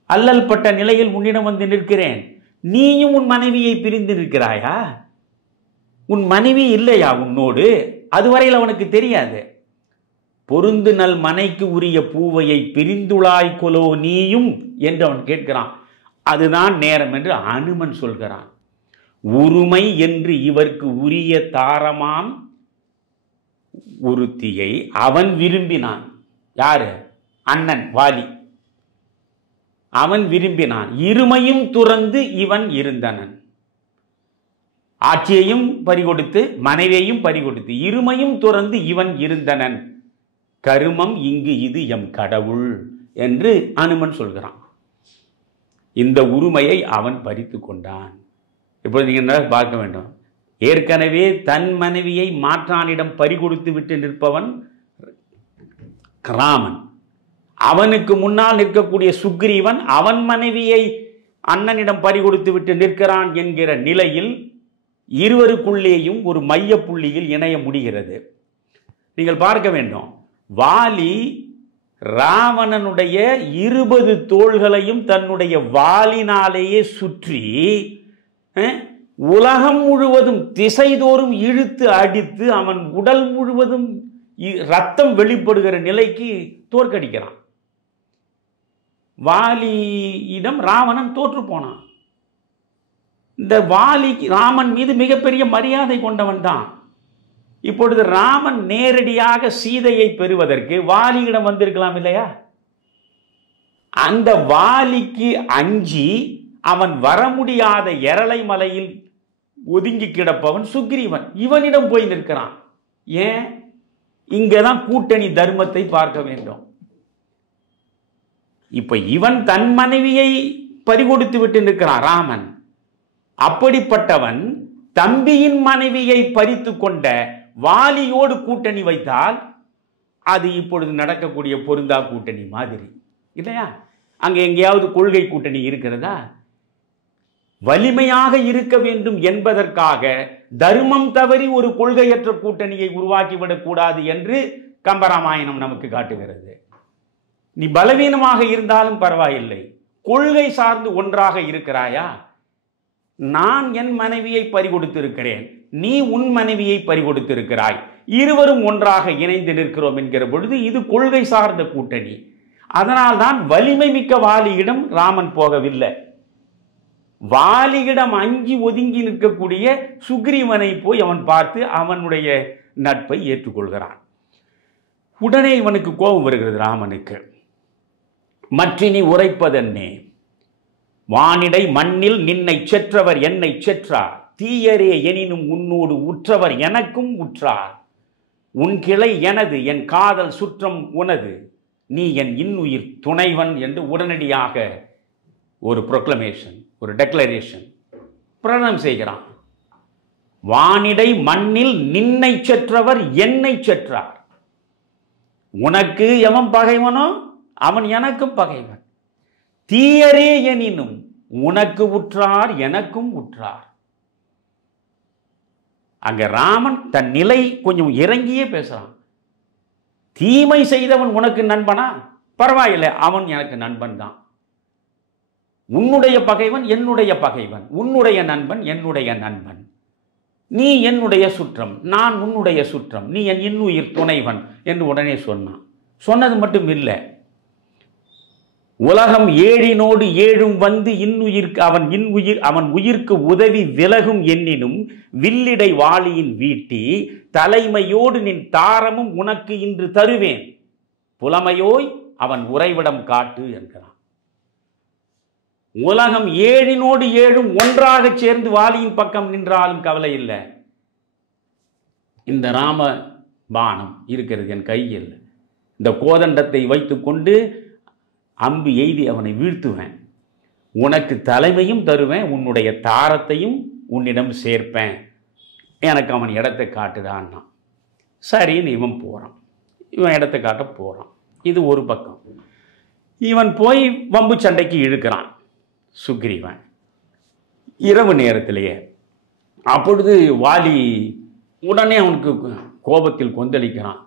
அல்லல் பட்ட நிலையில் உன்னிடம் நிற்கிறேன். நீயும் உன் மனைவியை பிரிந்து நிற்கிறாயா? உன் மனைவி இல்லையா உன்னோடு? அதுவரையில் அவனுக்கு தெரியாது. பொருந்து நல் மனைக்கு உரிய பூவையை பிரிந்துளாய் கொலோ நீயும் என்று அவன் கேட்கிறான். அதுதான் நேரம் என்று அனுமன் சொல்கிறான். உரிமை என்று இவர்க்கு உரிய தாரமாம் ஒருத்தியை அவன் விரும்பினான். யாரு? அண்ணன் வாலி. அவன் விரும்பினான். இருமையும் துறந்து இவன் இருந்தனன். ஆட்சியையும் பறிகொடுத்து மனைவியையும் பறிகொடுத்து இருமையும் துறந்து இவன் இருந்தனன். கருமம் இங்கு இது எம் கடவுள் என்று அனுமன் சொல்கிறான். இந்த உரிமையை அவன் பறித்து கொண்டான். இப்பொழுது நீங்கள் பார்க்க வேண்டும். ஏற்கனவே தன் மனைவியை மாற்றானிடம் பறிகொடுத்து விட்டு நிற்பவன் ராமன். அவனுக்கு முன்னால் நிற்கக்கூடிய சுக்ரீவன் அவன் மனைவியை அண்ணனிடம் பறிகொடுத்து விட்டு நிற்கிறான் என்கிற நிலையில் இருவருக்குள்ளேயும் ஒரு மைய புள்ளியில் இணைய முடிகிறது. நீங்கள் பார்க்க வேண்டும். வாலி ராவணனுடைய 20 தோள்களையும் தன்னுடைய வாலினாலேயே சுற்றி உலகம் முழுவதும் திசைதோறும் இழுத்து அடித்து அவன் உடல் முழுவதும் ரத்தம் வெளிப்படுகிற நிலைக்கு தோற்கடிக்கிறான். வாலியிடம் ராவணன் தோற்று போனான். இந்த வாலி ராமன் மீது மிகப்பெரிய மரியாதை கொண்டவன் தான். இப்பொழுது ராமன் நேரடியாக சீதையை பெறுவதற்கு வாலியிடம் வந்திருக்கலாம் இல்லையா? அந்த வாலிக்கு அஞ்சி அவன் வர முடியாத எரளை மலையில் ஒதுங்கி கிடப்பவன் சுக்ரீவன் இவனிடம் போய் நிற்கிறான். ஏன்? இங்கதான் கூட்டணி தர்மத்தை பார்க்க வேண்டும். இப்ப இவன் தன் மனைவியை பறிகொடுத்து விட்டு நிற்கிறான் ராமன். அப்படிப்பட்டவன் தம்பியின் மனைவியை பறித்து கொண்ட வாலியோடு கூட்டணி வைத்தால் அது இப்பொழுது நடக்கக்கூடிய பொருந்தா கூட்டணி மாதிரி இல்லையா? அங்கே எங்கேயாவது கொள்கை கூட்டணி இருக்கிறதா? வலிமையாக இருக்க வேண்டும் என்பதற்காக தர்மம் தவறி ஒரு கொள்கையற்ற கூட்டணியை உருவாக்கிவிடக் கூடாது என்று கம்பராமாயணம் நமக்கு காட்டுகிறது. நீ பலவீனமாக இருந்தாலும் பரவாயில்லை, கொள்கை சார்ந்து ஒன்றாக இருக்கிறாயா? நான் என் மனைவியை பறிகொடுத்திருக்கிறேன், நீ உன் மனைவியை பறிகொடுத்திருக்கிறாய், இருவரும் ஒன்றாக இணைந்து நிற்கிறோம் என்கிற பொழுது இது கொள்கை சார்ந்த கூட்டணி. அதனால்தான் வலிமை மிக்க வாலியிடம் ராமன் போகவில்லை. வாலியிடம் அஞ்சி ஒதுங்கி நிற்கக்கூடிய சுக்ரீவனை போய் அவன் பார்த்து அவனுடைய நட்பை ஏற்றுக்கொள்கிறான். உடனே இவனுக்கு கோபம் வருகிறது ராமனுக்கு. மற்றினி உரைப்பதென்னே, வானிடை மண்ணில் நின்னை செற்றவர் என்னை செற்றார், தீயரே எனினும் உன்னோடு உற்றவர் எனக்கும் உற்றார், உன் கிளை எனது, என் காதல் சுற்றம் உனது, நீ என் இன்னுயிர் துணைவன் என்று உடனடியாக ஒரு ப்ரொக்ளமேஷன், ஒரு டெக்ளரேஷன் பிரகடனம் செய்கிறான். வானிடை மண்ணில் நின்னை செற்றவர் என்னை செற்றார். உனக்கு எவன் பகைவனோ அவன் எனக்கும் பகைவன். தீயரே எனினும் உனக்கு உற்றார் எனக்கும் உற்றார். அங்க ராமன் தன் நிலை கொஞ்சம் இறங்கியே பேசுறான். தீமை செய்தவன் உனக்கு நண்பனா? பரவாயில்லை, அவன் எனக்கு நண்பன் தான். உன்னுடைய பகைவன் என்னுடைய பகைவன், உன்னுடைய நண்பன் என்னுடைய நண்பன். நீ என்னுடைய சுற்றம், நான் உன்னுடைய சுற்றம், நீ என் இன்னுயிர் துணைவன் என்று உடனே சொன்னான். சொன்னது மட்டும் இல்லை, உலகம் ஏழினோடு ஏழும் வந்து இன்னுயிர்க்கு அவன் உயிர்க்கு உதவி விலகும் எண்ணினும் வில்லிடை வாளியின் வீட்டி தலைமையோடு நின் தாரமும் உனக்கு இன்று தருவேன், புலமையோய் அவன் உறைவிடம் காட்டு என்கிறான். உலகம் ஏழினோடு ஏழும் ஒன்றாக சேர்ந்து வாலியின் பக்கம் நின்றாலும் கவலை இல்லை, இந்த ராம பானம் இருக்கிறது என் கையில், இந்த கோதண்டத்தை வைத்துக்கொண்டு அம்பு எய்தி அவனை வீழ்த்துவேன், உனக்கு தலைமையும் தருவேன், உன்னுடைய தாரத்தையும் உன்னிடம் சேர்ப்பேன், எனக்கு அவன் இடத்தை காட்டுதான்னா. சரின்னு இவன் போகிறான், இவன் இடத்தை காட்ட போகிறான். இது ஒரு பக்கம். இவன் போய் வம்பு சண்டைக்கு இழுக்கிறான் சுக்ரீவன் இரவு நேரத்திலேயே. அப்பொழுது வாலி உடனே அவனுக்கு கோபத்தில் கொந்தளிக்கிறான்.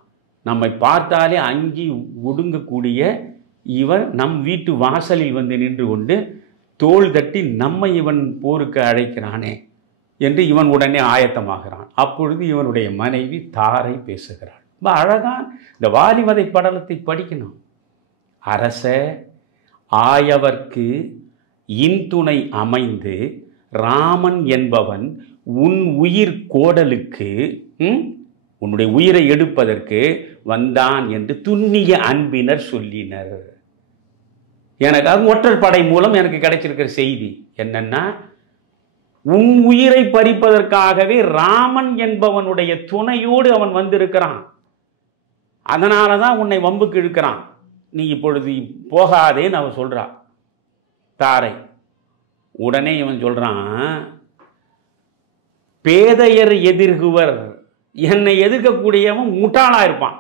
நம்மை பார்த்தாலே அஞ்சி ஒடுங்கக்கூடிய இவன் நம் வீட்டு வாசலில் வந்து நின்று கொண்டு தோள் தட்டி நம்மை இவன் போருக்கு அழைக்கிறானே என்று இவன் உடனே ஆயத்தமாகிறான். அப்பொழுது இவனுடைய மனைவி தாரை பேசுகிறாள். ரொம்ப அழகான இந்த வாலிவதை படலத்தை படிக்கணும். அரச ஆயவர்க்கு இன்துணை அமைந்து ராமன் என்பவன் உன் உயிர் கோடலுக்கு உன்னுடைய உயிரை எடுப்பதற்கு வந்தான் என்று துண்ணிய அன்பினர் சொல்லினர். எனக்கு அது ஒற்றர் படை மூலம் எனக்கு கிடைச்சிருக்கிற செய்தி என்னன்னா, உன் உயிரை பறிப்பதற்காகவே ராமன் என்பவனுடைய துணையோடு அவன் வந்திருக்கிறான். அதனால தான் உன்னை வம்புக்கு இழுக்கிறான். நீ இப்பொழுது போகாதேன்னு அவன் சொல்றான் தாரை. உடனே இவன் சொல்றான், பேதையர் எதிர்குவர், என்னை எதிர்க்கக்கூடியவன் முட்டாளா இருப்பான்.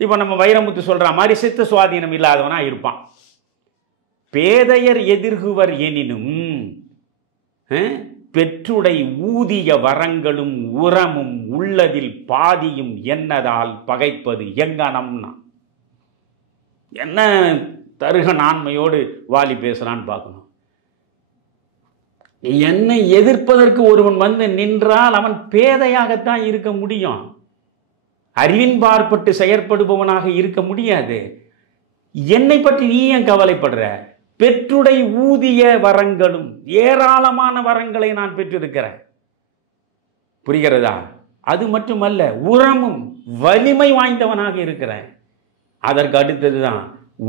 இப்போ நம்ம வைரமுத்து சொல்ற மாதிரி சித்த சுவாதீனம் இல்லாதவனா இருப்பான். பேதையர் எதிர்குவர் எனினும் பெற்றுடை ஊதிய வரங்களும் உரமும் உள்ளதில் பாதியும் என்னதால் பகைப்பது எங்கனம்னா. என்ன தருக நான்மையோடு வாலி பேசுறான்னு பார்க்கணும். என்னை எதிர்ப்பதற்கு ஒருவன் வந்து நின்றால் அவன் பேதையாகத்தான் இருக்க முடியும், அறிவின் பார்ப்பட்டு செயற்படுபவனாக இருக்க முடியாது. என்னை பற்றி நீ ஏன் கவலைப்படுற? பெற்றுடை ஊதிய வரங்களும், ஏராளமான வரங்களை நான் பெற்றிருக்கிறேன், புரிகிறதா? அது மட்டுமல்ல, உரமும் வலிமை வாய்ந்தவனாக இருக்கிறேன். அதற்கு அடுத்ததுதான்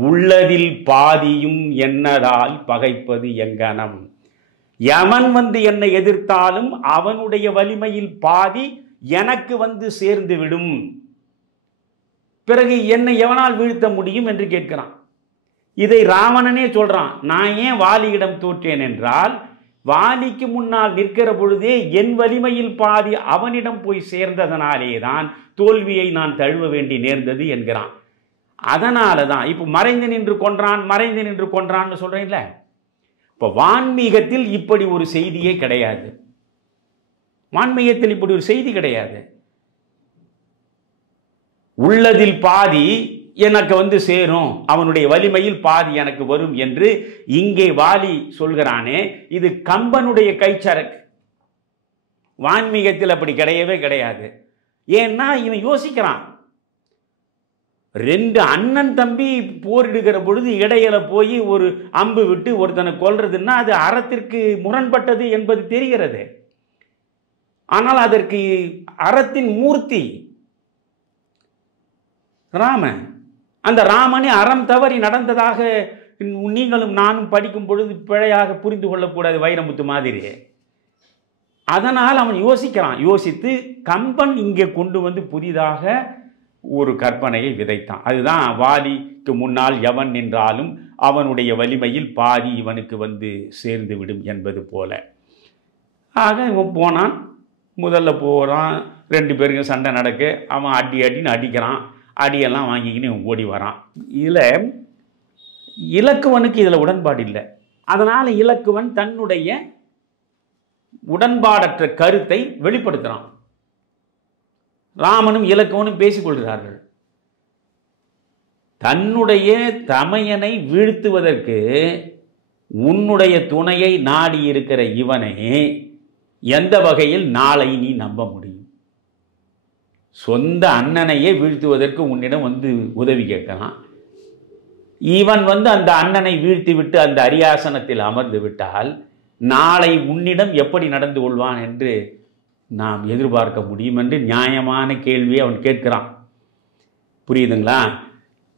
உள்ளதில் பாதியும் என்னதால் பகைப்பது எங்கனம். எவன் வந்து என்னை எதிர்த்தாலும் அவனுடைய வலிமையில் பாதி எனக்கு வந்து சேர்ந்து விடும். பிறகு என்னை எவனால் வீழ்த்த முடியும் என்று கேட்கிறான். இதை ராவணனே சொல்றான். நான் ஏன் வாலியிடம் தோற்றேன் என்றால், வாலிக்கு முன்னால் நிற்கிற பொழுதே என் வலிமையில் பாதி அவனிடம் போய் சேர்ந்ததனாலே தான் தோல்வியை நான் தழுவ வேண்டி நேர்ந்தது என்கிறான். அதனால தான் இப்போ மறைந்து நின்று கொன்றான்னு சொல்கிறேன்ல. இப்போ வான்மீகத்தில் இப்படி ஒரு செய்தியே கிடையாது. வான்மீகத்தில் இப்படி ஒரு செய்தி கிடையாது. உள்ளதில் பாதி எனக்கு சேரும், அவனுடைய வலிமையில் பாதி எனக்கு வரும் என்று இங்கே வாலி சொல்கிறானே, இது கம்பனுடைய கைச்சரக்கு. வான்மீகத்தில் அப்படி கிடையவே கிடையாது. ஏன்னா இவன் யோசிக்கிறான், 2 அண்ணன் தம்பி போரிடுகிற பொழுது இடையில போய் ஒரு அம்பு விட்டு ஒருத்தனை கொல்றதுன்னா அது அறத்திற்கு முரண்பட்டது என்பது தெரிகிறது. ஆனால் அதற்கு அறத்தின் மூர்த்தி ராமன். அந்த ராமனே அறம் தவறி நடந்ததாக நீங்களும் நானும் படிக்கும் பொழுது பிழையாக புரிந்து கொள்ளக்கூடாது, வைரமுத்து மாதிரி. அதனால் அவன் யோசிக்கிறான். யோசித்து கம்பன் இங்கே கொண்டு புதிதாக ஒரு கற்பனையை விதைத்தான். அதுதான் வாலிக்கு முன்னால் எவன் நின்றாலும் அவனுடைய வலிமையில் பாதி இவனுக்கு சேர்ந்து விடும் என்பது போல. ஆக இவன் போனான், முதல்ல போகிறான், 2 பேருக்கும் சண்டை நடக்க, அவன் அடின்னு அடிக்கிறான், அடியெல்லாம் வாங்கிக்கின்னு இவன் ஓடி வரான். இதில் இலக்குவனுக்கு இதில் உடன்பாடு இல்லை. அதனால் இலக்குவன் தன்னுடைய உடன்பாடற்ற கருத்தை வெளிப்படுத்துகிறான். ராமனும் இலக்குவனும் பேசிக்கொள்கிறார்கள். தன்னுடைய தமையனை வீழ்த்துவதற்கு உன்னுடைய துணையை நாடி இருக்கிற இவனை எந்த வகையில் நாளை நீ நம்ப முடியும்? சொந்த அண்ணனையே வீழ்த்துவதற்கு உன்னிடம் உதவி கேட்கலாம். இவன் அந்த அண்ணனை வீழ்த்தி விட்டு அந்த அரியாசனத்தில் அமர்ந்து விட்டால் நாளை உன்னிடம் எப்படி நடந்து கொள்வான் என்று நாம் எதிர்பார்க்க முடியும் என்று நியாயமான கேள்வியை அவன் கேட்கிறான். புரியுதுங்களா?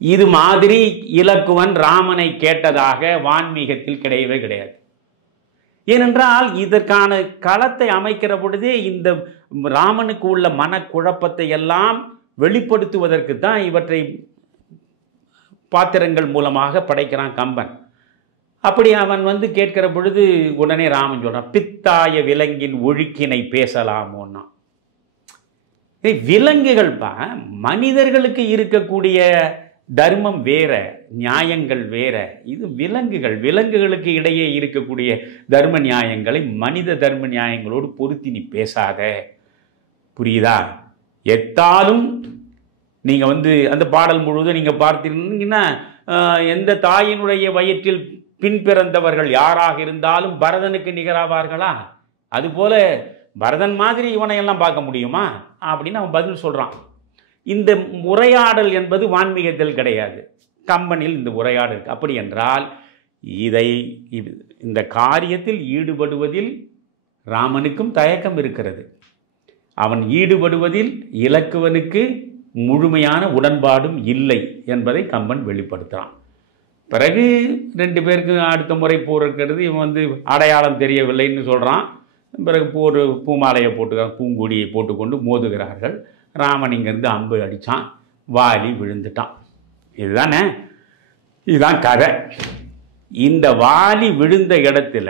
இது மாதிரி இலக்குவன் ராமனை கேட்டதாக வான்மீகத்தில் கிடையவே கிடையாது. ஏனென்றால் இதற்கான களத்தை அமைக்கிற பொழுதே இந்த ராமனுக்கு உள்ள மனக்குழப்பத்தை எல்லாம் வெளிப்படுத்துவதற்கு தான் இவற்றை பாத்திரங்கள் மூலமாக படைக்கிறான் கம்பன். அப்படி அவன் கேட்கிற பொழுது உடனே ராமன் சொல்றான், பித்தாய விலங்கின் ஒழுக்கினை பேசலாமோன்னா. விலங்குகள்பா, மனிதர்களுக்கு இருக்கக்கூடிய தர்மம் வேற, நியாயங்கள் வேற. இது விலங்குகளுக்கு இடையே இருக்கக்கூடிய தர்ம நியாயங்களை மனித தர்ம நியாயங்களோடு பொருத்தி நீ பேசாத. புரியுதா? எத்தாலும் நீங்க அந்த பாடல் முழுவதும் நீங்க பார்த்தீங்கன்னா, எந்த தாயினுடைய வயிற்றில் பின் பிறந்தவர்கள் யாராக இருந்தாலும் பரதனுக்கு நிகராவார்களா? அதுபோல பரதன் மாதிரி இவனையெல்லாம் பார்க்க முடியுமா அப்படின்னு அவன் பதில் சொல்றான். இந்த உரையாடல் என்பது வான்மீகத்தில் கிடையாது, கம்பனில் இந்த உரையாடல். அப்படி என்றால் இந்த காரியத்தில் ஈடுபடுவதில் ராமனுக்கும் தயக்கம் இருக்கிறது. அவன் ஈடுபடுவதில் இலக்குவனுக்கு முழுமையான உடன்பாடும் இல்லை என்பதை கம்பன் வெளிப்படுத்துகிறான். பிறகு 2 பேருக்கு அடுத்த முறை போர் இருக்கிறது. இவன் அடையாளம் தெரியவில்லைன்னு சொல்கிறான். பிறகு பூமாலையை போட்டுக்கிறான், பூங்கொடியை போட்டுக்கொண்டு மோதுகிறார்கள். ராமன் இங்கேருந்து அம்பு அடித்தான், வாலி விழுந்துட்டான். இதுதான் கதை. இந்த வாலி விழுந்த இடத்துல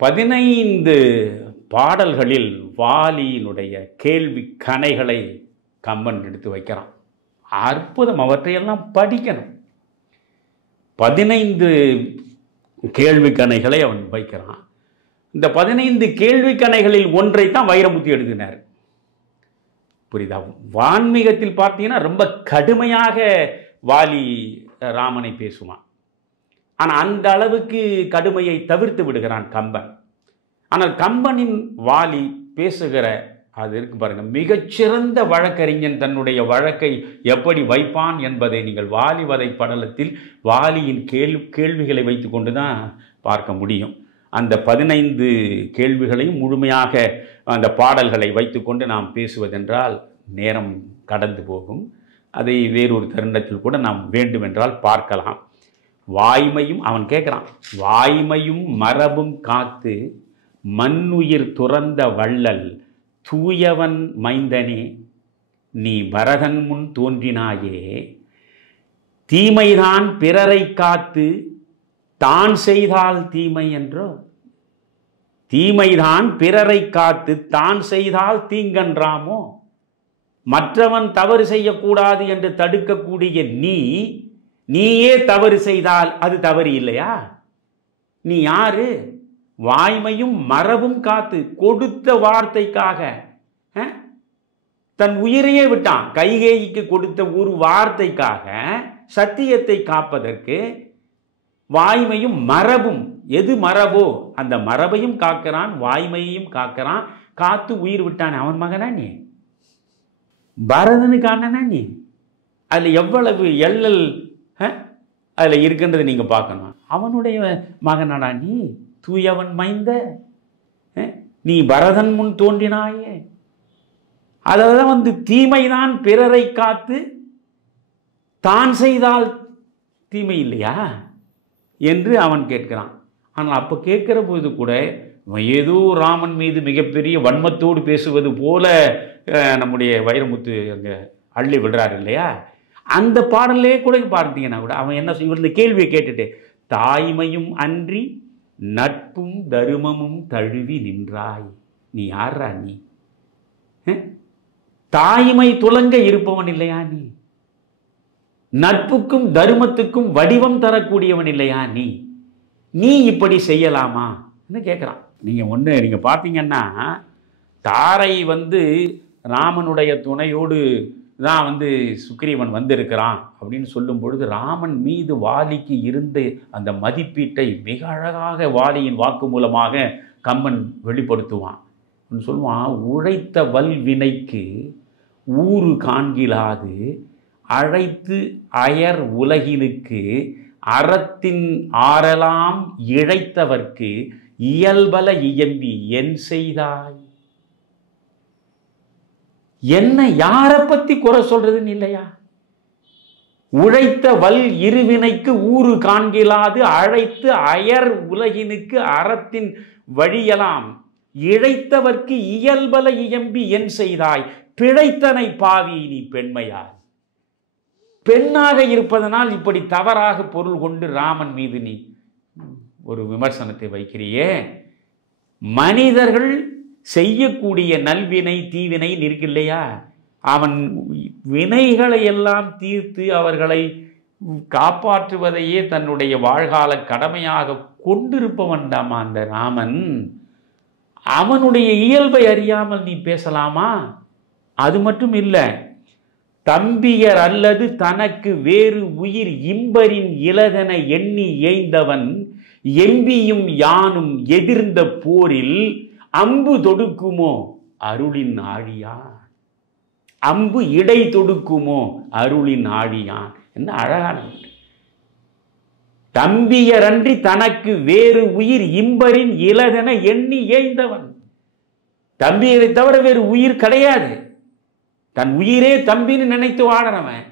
15 பாடல்களில் வாலியினுடைய கேள்வி கணைகளை கம்பன் எடுத்து வைக்கிறான். அற்புதம். அவற்றையெல்லாம் படிக்கணும். 15 கேள்வி கணைகளை அவன் வைக்கிறான். இந்த 15 கேள்வி கணைகளில் ஒன்றை தான் வைரமுத்து எழுதினார். புரியுதா? வான்மீகத்தில் பார்த்தீங்கன்னா ரொம்ப கடுமையாக வாலி ராமனை பேசுவான். ஆனால் அந்த அளவுக்கு கடுமையை தவிர்த்து விடுகிறான் கம்பன். ஆனால் கம்பனின் வாலி பேசுகிற அது இருக்கு பாருங்க, மிகச்சிறந்த வழக்கறிஞன் தன்னுடைய வழக்கை எப்படி வைப்பான் என்பதை நீங்கள் வாலி வதை படலத்தில் வாலியின் கேள்விகளை வைத்து கொண்டு தான் பார்க்க முடியும். அந்த 15 கேள்விகளையும் முழுமையாக அந்த பாடல்களை வைத்துக்கொண்டு நாம் பேசுவதென்றால் நேரம் கடந்து போகும். அதை வேறொரு தருணத்தில் கூட நாம் வேண்டுமென்றால் பார்க்கலாம். வாய்மையும் அவன் கேட்குறான், வாய்மையும் மரபும் காத்து மண்ணுயிர் துறந்த வள்ளல் தூயவன் மைந்தனே நீ பரதன் முன் தோன்றினாயே, தீமைதான் பிறரை காத்து தான் செய்தால் தீமை என்றோ, தீமைதான் பிறரை காத்து தான் செய்தால் தீங்கன்றாமோ. மற்றவன் தவறு செய்யக்கூடாது என்று தடுக்கக்கூடிய நீயே தவறு செய்தால் அது தவறு இல்லையா? நீ யாரு? வாய்மையும் மரபும் காத்து கொடுத்த வார்த்தைக்காக தன் உயிரையே விட்டான். கைகேயிக்கு கொடுத்த ஒரு வார்த்தைக்காக சத்தியத்தை காப்பதற்கு வாய்மையும் மரபும், எது மரபோ அந்த மரபையும் காக்கிறான், வாய்மையையும் காக்கிறான். காத்து உயிர் விட்டான். அவன் மகனா நீ? பரதனுக்கு அண்ணனா நீ? அதில் எவ்வளவு எள்ளல் அதில் இருக்கின்றது நீங்க பார்க்கணும். அவனுடைய மகனாடா நீ? தூயவன் மைந்த நீ பரதன் முன் தோன்றினாயே. அதான் தீமைதான் பிறரை காத்து தான் செய்தால் தீமை இல்லையா என்று அவன் கேட்கிறான். ஆனால் அப்போ கேட்கிற போது கூட ஏதோ ராமன் மீது மிகப்பெரிய வன்மத்தோடு பேசுவது போல நம்முடைய வைரமுத்து அங்கே அள்ளி விடுறாரு இல்லையா? அந்த பாடலே கூட பார்த்தீங்கன்னா கூட அவன் என்ன இவர் இந்த கேள்வியை கேட்டுட்டு, தாய்மையும் அன்றி நட்பும் தருமமும் தழுவி நின்றாய். நீ யாரா நீ? தாய்மை துலங்க இருப்பவன் இல்லையா நீ? நட்புக்கும் தருமத்துக்கும் வடிவம் தரக்கூடியவன் இல்லையா நீ? நீ இப்படி செய்யலாமா கேட்குறான். நீங்க பார்த்தீங்கன்னா தாரை ராமனுடைய துணையோடு தான் சுக்ரீவன் வந்திருக்கிறான் அப்படின்னு சொல்லும் பொழுது ராமன் மீது வாலிக்கு இருந்த அந்த மதிப்பீட்டை மிக அழகாக வாலியின் வாக்கு மூலமாக கம்பன் வெளிப்படுத்துவான். சொல்லுவான், உழைத்த வல்வினைக்கு ஊறு காண்கிலாது அழைத்து அயர் உலகினுக்கு அறத்தின் ஆறலாம் இழைத்தவர்க்கு இயல்பல இயம்பி என் செய்தாய். என்ன யாரை பத்தி குறை சொல்றதுன்னு இல்லையா? உழைத்த வல் இருவினைக்கு ஊறு காண்கிலாது அழைத்து அயர் உலகினுக்கு அறத்தின் வழியலாம் இழைத்தவர்க்கு இயல்பல இயம்பி என் செய்தாய். பிழைத்தனை பாவி நீ பெண்மையாய். பெண்ணாக இருப்பதனால் இப்படி தவறாக பொருள் கொண்டு ராமன் மீது நீ ஒரு விமர்சனத்தை வைக்கிறியே. மனிதர்கள் செய்யக்கூடிய நல்வினை தீவினை இருக்கு இல்லையா? அவன் வினைகளை எல்லாம் தீர்த்து அவர்களை காப்பாற்றுவதையே தன்னுடைய வாழ்கால கடமையாக கொண்டிருப்பவன்டாமா அந்த ராமன். அவனுடைய இயல்பை அறியாமல் நீ பேசலாமா? அது மட்டும் இல்லை, தம்பியர் அல்லது தனக்கு வேறு உயிர் இம்பரின் இலதென எண்ணி ஏய்ந்தவன் எம்பியும் யானும் எதிர்ந்த போரில் அம்பு தொடுக்குமோ அருளின் ஆழியான். அம்பு இடை தொடுக்குமோ அருளின் ஆழியான். என்ன அழகான தம்பியர் அன்றி தனக்கு வேறு உயிர் இம்பரின் இலதென எண்ணி ஏய்ந்தவன். தம்பியரை தவிர வேறு உயிர் கிடையாது. தன் உயிரே தம்பின்னு நினைத்து வாழறவன்.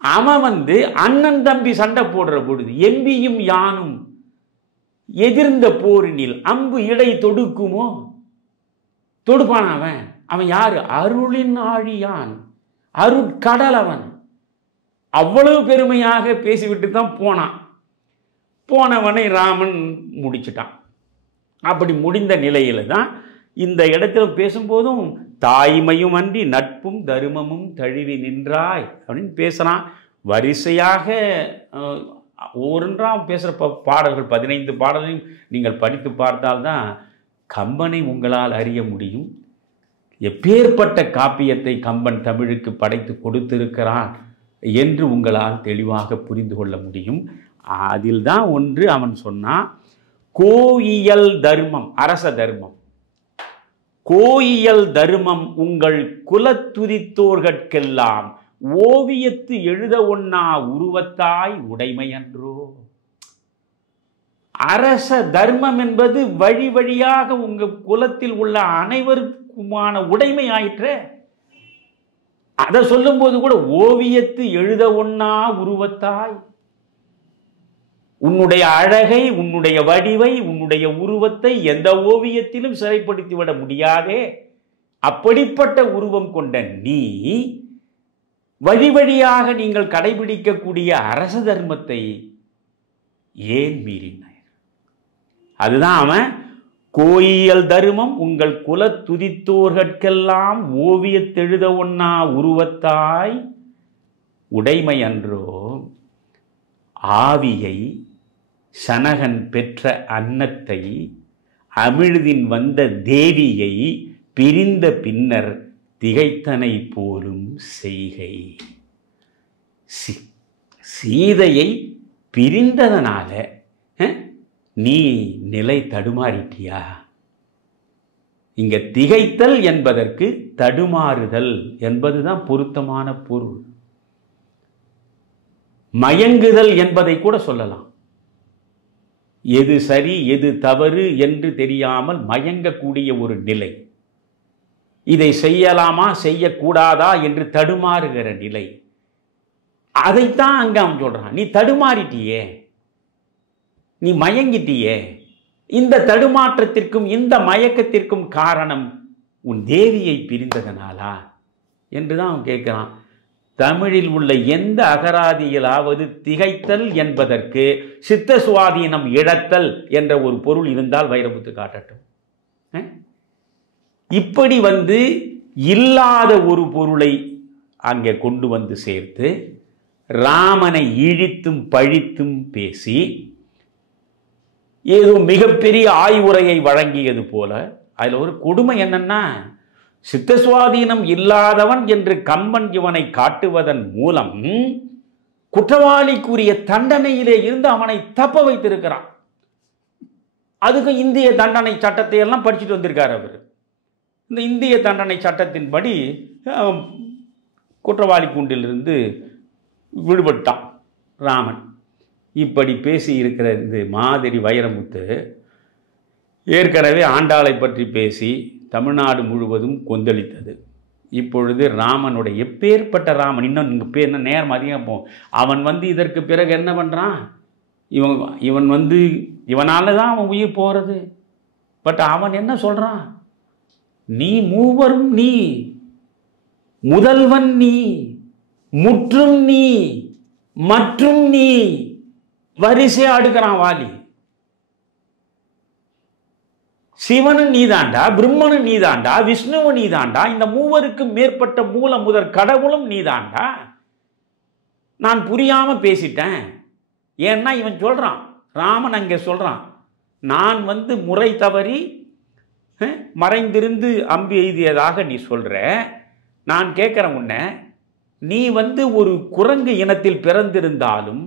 அவன் அண்ணன் தம்பி சண்டை போடுற பொழுது எம்பியும் யானும் எதிர்ந்த போரினில் அம்பு இடை தொடுக்குமோ? தொடுப்பான் அவன். அவன் யாரு? அருளின் ஆழியான், அருட்கடல் அவன். அவ்வளவு பெருமையாக பேசிவிட்டு தான் போனான். போனவனை ராமன் முடிச்சிட்டான். அப்படி முடிந்த நிலையில தான் இந்த இடத்துல பேசும்போதும் தாய்மையும் அன்றி நட்பும் தருமமும் தழுவி நின்றாய் அப்படின்னு பேசுகிறான். வரிசையாக ஒவ்வொன்றாம் பேசுகிற பாடல்கள் 15 பாடலையும் நீங்கள் படித்து பார்த்தால்தான் கம்பனை உங்களால் அறிய முடியும். எப்பேற்பட்ட காப்பியத்தை கம்பன் தமிழுக்கு படைத்து கொடுத்திருக்கிறான் என்று உங்களால் தெளிவாக புரிந்து கொள்ள முடியும். அதில் தான் ஒன்று அவன் சொன்னான், கோயியல் தர்மம், அரச தர்மம். கோயியல் தர்மம் உங்கள் குலத்துதித்தோர்கட்கெல்லாம் ஓவியத்து எழுத ஒண்ணா உருவத்தாய் உடைமையன்றோ. அரச தர்மம் என்பது வழி வழியாக உங்க குலத்தில் உள்ள அனைவருக்குமான உடைமை ஆயிற்று. அதை சொல்லும் போது கூட ஓவியத்து எழுத ஒண்ணா உருவத்தாய், உன்னுடைய அழகை, உன்னுடைய வடிவை, உன்னுடைய உருவத்தை எந்த ஓவியத்திலும் சிறைப்படுத்தி விட முடியாதே. அப்படிப்பட்ட உருவம் கொண்ட நீ வழி வழியாக நீங்கள் கடைபிடிக்கக்கூடிய அரச தர்மத்தை ஏன் மீறினாய்? அதுதான் அவன் கோயியல் தருமம் உங்கள் குல துதித்தோர்கட்கெல்லாம் ஓவியத்தெழுத ஒன்னா உருவத்தாய் உடைமை அன்றோ. ஆவியை சனகன் பெற்ற அன்னத்தை அமிழ்தின் வந்த தேவியை பிரிந்த பின்னர் திகைத்தனை போலும் செய்கை. சீதையை பிரிந்ததனால நீ நிலை தடுமாறிட்டியா? இங்க திகைத்தல் என்பதற்கு தடுமாறுதல் என்பதுதான் பொருத்தமான பொருள். மயங்குதல் என்பதை கூட சொல்லலாம். எது சரி எது தவறு என்று தெரியாமல் மயங்கக்கூடிய ஒரு நிலை, இதை செய்யலாமா செய்யக்கூடாதா என்று தடுமாறுகிற நிலை, அதைத்தான் அங்க அவன் சொல்றான். நீ தடுமாறிட்டியே, நீ மயங்கிட்டியே. இந்த தடுமாற்றத்திற்கும் இந்த மயக்கத்திற்கும் காரணம் உன் தேவியை பிரிந்ததனாலா என்றுதான் அவன் கேட்கிறான். தமிழில் உள்ள எந்த அகராதியிலாவது திகைத்தல் என்பதற்கு சித்த சுவாதீனம் இழத்தல் என்ற ஒரு பொருள் இருந்தால் வைரமுத்து காட்டட்டும். இப்படி இல்லாத ஒரு பொருளை அங்கே கொண்டு வந்து சேர்த்து ராமனை இழித்தும் பழித்தும் பேசி ஏதோ மிகப்பெரிய ஆய்வுரையை வழங்கியது போல. அதில் ஒரு கொடுமை என்னன்னா, சித்த சுவாதீனம் இல்லாதவன் என்று கம்பன் இவனை காட்டுவதன் மூலம் குற்றவாளிக்குரிய தண்டனையிலே இருந்து அவனை தப்ப வைத்திருக்கிறான். அதுக்கு இந்திய தண்டனை சட்டத்தை எல்லாம் படிச்சுட்டு வந்திருக்கார் அவர். இந்த இந்திய தண்டனை சட்டத்தின்படி குற்றவாளி கூண்டிலிருந்து விடுபட்டான் ராமன். இப்படி பேசி இருக்கிற இந்த மாதிரி வைரமுத்து ஏற்கனவே ஆண்டாளை பற்றி பேசி தமிழ்நாடு முழுவதும் கொந்தளித்தது. இப்பொழுது ராமனுடைய எப்பேற்பட்ட ராமன், இன்னும் பேர் என்ன நேரம் அதிகம் போகும். அவன் இதற்கு பிறகு என்ன பண்ணுறான், இவன் இவனால தான் அவன் உயிர் போகிறது. பட் அவன் என்ன சொல்கிறான், நீ மூவரும் நீ, முதல்வன் நீ, முற்றும் நீ, மற்றும் நீ, வரிசையா அடுக்கிறான் வாலி. சிவனும் நீதாண்டா, பிரம்மனும் நீதாண்டா, விஷ்ணுவும் நீதாண்டா, இந்த மூவருக்கும் மேற்பட்ட மூல முதற் கடவுளும் நீதாண்டா. நான் புரியாம பேசிட்டேன். ஏன்னா இவன் சொல்றான், ராமன் அங்கே சொல்றான், நான் முறை தவறி மறைந்திருந்து அம்பு எய்தியதாக நீ சொல்ற. நான் கேட்கிறேன் உன்னை, நீ ஒரு குரங்கு இனத்தில் பிறந்திருந்தாலும்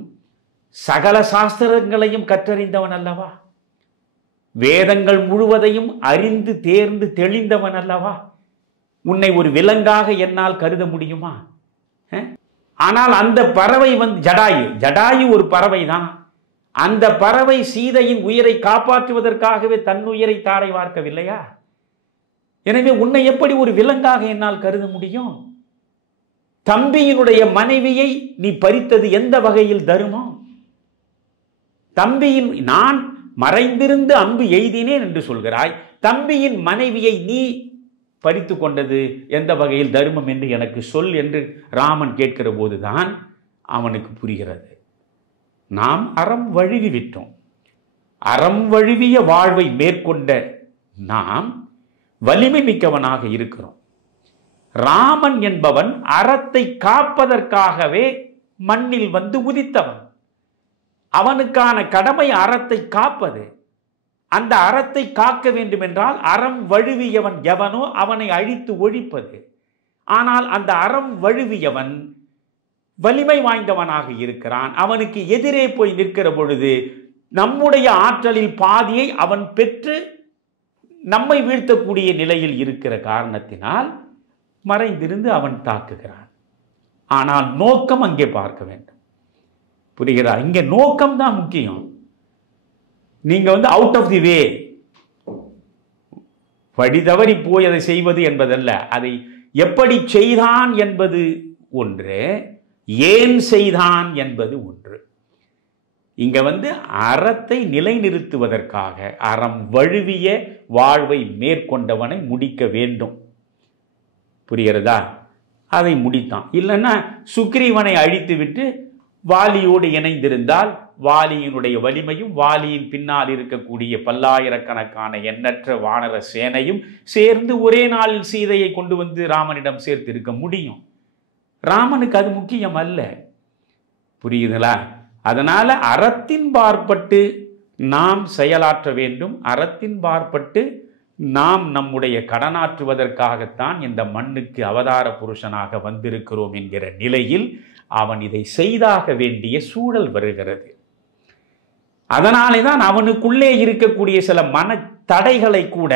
சகல சாஸ்திரங்களையும் கற்றறிந்தவன் அல்லவா? வேதங்கள் முழுவதையும் அறிந்து தேர்ந்து தெளிந்தவன் அல்லவா? உன்னை ஒரு விலங்காக என்னால் கருத முடியுமா? ஆனால் அந்த பறவை ஜடாயு ஒரு பறவை தான். அந்த பறவை சீதையின் உயிரை காப்பாற்றுவதற்காகவே தன் உயிரை தாரை வார்க்கவில்லையா? எனவே உன்னை எப்படி ஒரு விலங்காக என்னால் கருத முடியும்? தம்பியினுடைய மனைவியை நீ பறித்தது எந்த வகையில் தருமம்? தம்பியின் நான் மறைந்திருந்து அம்பு எய்தினேன் என்று சொல்கிறாய், தம்பியின் மனைவியை நீ பறித்து கொண்டது எந்த வகையில் தர்மம் என்று எனக்கு சொல் என்று ராமன் கேட்கிற போதுதான் அவனுக்கு புரிகிறது. நாம் அறம் வழுவி விட்டோம். அறம் வழுவிய வாழ்வை மேற்கொண்ட நாம் வலிமை மிக்கவனாக இருக்கிறோம். ராமன் என்பவன் அறத்தை காப்பதற்காகவே மண்ணில் உதித்தவன். அவனுக்கான கடமை அறத்தை காப்பது. அந்த அறத்தை காக்க வேண்டும் என்றால் அறம் வழுவியவன் எவனோ அவனை அழித்து ஒழிப்பது. ஆனால் அந்த அறம் வழுவியவன் வலிமை வாய்ந்தவனாக இருக்கிறான். அவனுக்கு எதிரே போய் நிற்கிற பொழுது நம்முடைய ஆற்றலில் பாதியை அவன் பெற்று நம்மை வீழ்த்தக்கூடிய நிலையில் இருக்கிற காரணத்தினால் மறைந்திருந்து அவன் தாக்குகிறான். ஆனால் நோக்கம் அங்கே பார்க்க வேண்டும். புரிகிறா? இங்க நோக்கம் தான் முக்கியம். நீங்க அவுட் ஆஃப் தி வே வழி தவறி போய் அதை செய்வது என்பதல்ல. அதை எப்படி செய்தான் என்பது ஒன்று, ஏன் செய்தான் என்பது ஒன்று. இங்க அறத்தை நிலைநிறுத்துவதற்காக அறம் வழுவிய வாழ்வை மேற்கொண்டவனை முடிக்க வேண்டும். புரிகிறதா? அதை முடித்தான். இல்லைன்னா சுக்ரீவனை அழித்து விட்டு வாலியோடு இணைந்திருந்தால் வாலியினுடைய வலிமையும் வாலியின் பின்னால் இருக்கக்கூடிய பல்லாயிரக்கணக்கான எண்ணற்ற வானர சேனையும் சேர்ந்து ஒரே நாளில் சீதையை கொண்டு வந்து ராமனிடம் சேர்த்து இருக்க முடியும். ராமனுக்கு அது முக்கியம் அல்ல. புரியுதுங்களா? அதனால அறத்தின் பார்ப்பட்டு நாம் செயலாற்ற வேண்டும். அறத்தின் பார்ப்பட்டு நாம் நம்முடைய கடனாற்றுவதற்காகத்தான் இந்த மண்ணுக்கு அவதார புருஷனாக வந்திருக்கிறோம் என்கிற நிலையில் அவன் இதை செய்தாக வேண்டிய சூழல் வருகிறது. அதனாலே தான் அவனுக்குள்ளே இருக்கக்கூடிய சில மன தடைகளை கூட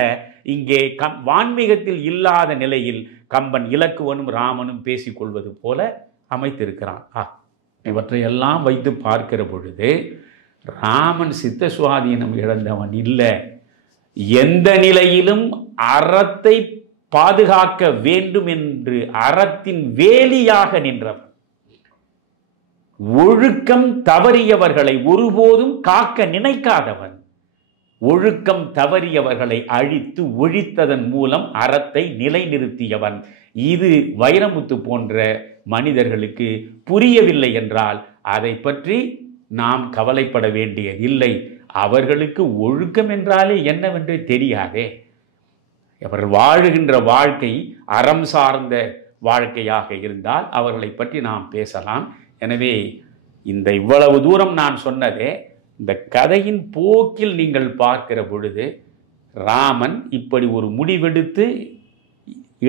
இங்கே வான்மீகத்தில் இல்லாத நிலையில் கம்பன் இலக்குவனும் ராமனும் பேசிக்கொள்வது போல அமைத்திருக்கிறான். இவற்றையெல்லாம் வைத்து பார்க்கிற பொழுது ராமன் சித்த சுவாதீனம் இழந்தவன் இல்லை. எந்த நிலையிலும் அறத்தை பாதுகாக்க வேண்டும் என்று அறத்தின் வேலியாக நின்றவன். ஒழுக்கம் தவறியவர்களை ஒருபோதும் காக்க நினைக்காதவன். ஒழுக்கம் தவறியவர்களை அழித்து ஒழித்ததன் மூலம் அறத்தை நிலைநிறுத்தியவன். இது வைரமுத்து போன்ற மனிதர்களுக்கு புரியவில்லை என்றால் அதை பற்றி நாம் கவலைப்பட வேண்டியதில்லை. அவர்களுக்கு ஒழுக்கம் என்றாலே என்னவென்று தெரியாதே. அவர்கள் வாழுகின்ற வாழ்க்கை அறம் சார்ந்த வாழ்க்கையாக இருந்தால் அவர்களை பற்றி நாம் பேசலாம். எனவே இந்த இவ்வளவு தூரம் நான் சொன்னதே இந்த கதையின் போக்கில் நீங்கள் பார்க்கிற பொழுது ராமன் இப்படி ஒரு முடிவெடுத்து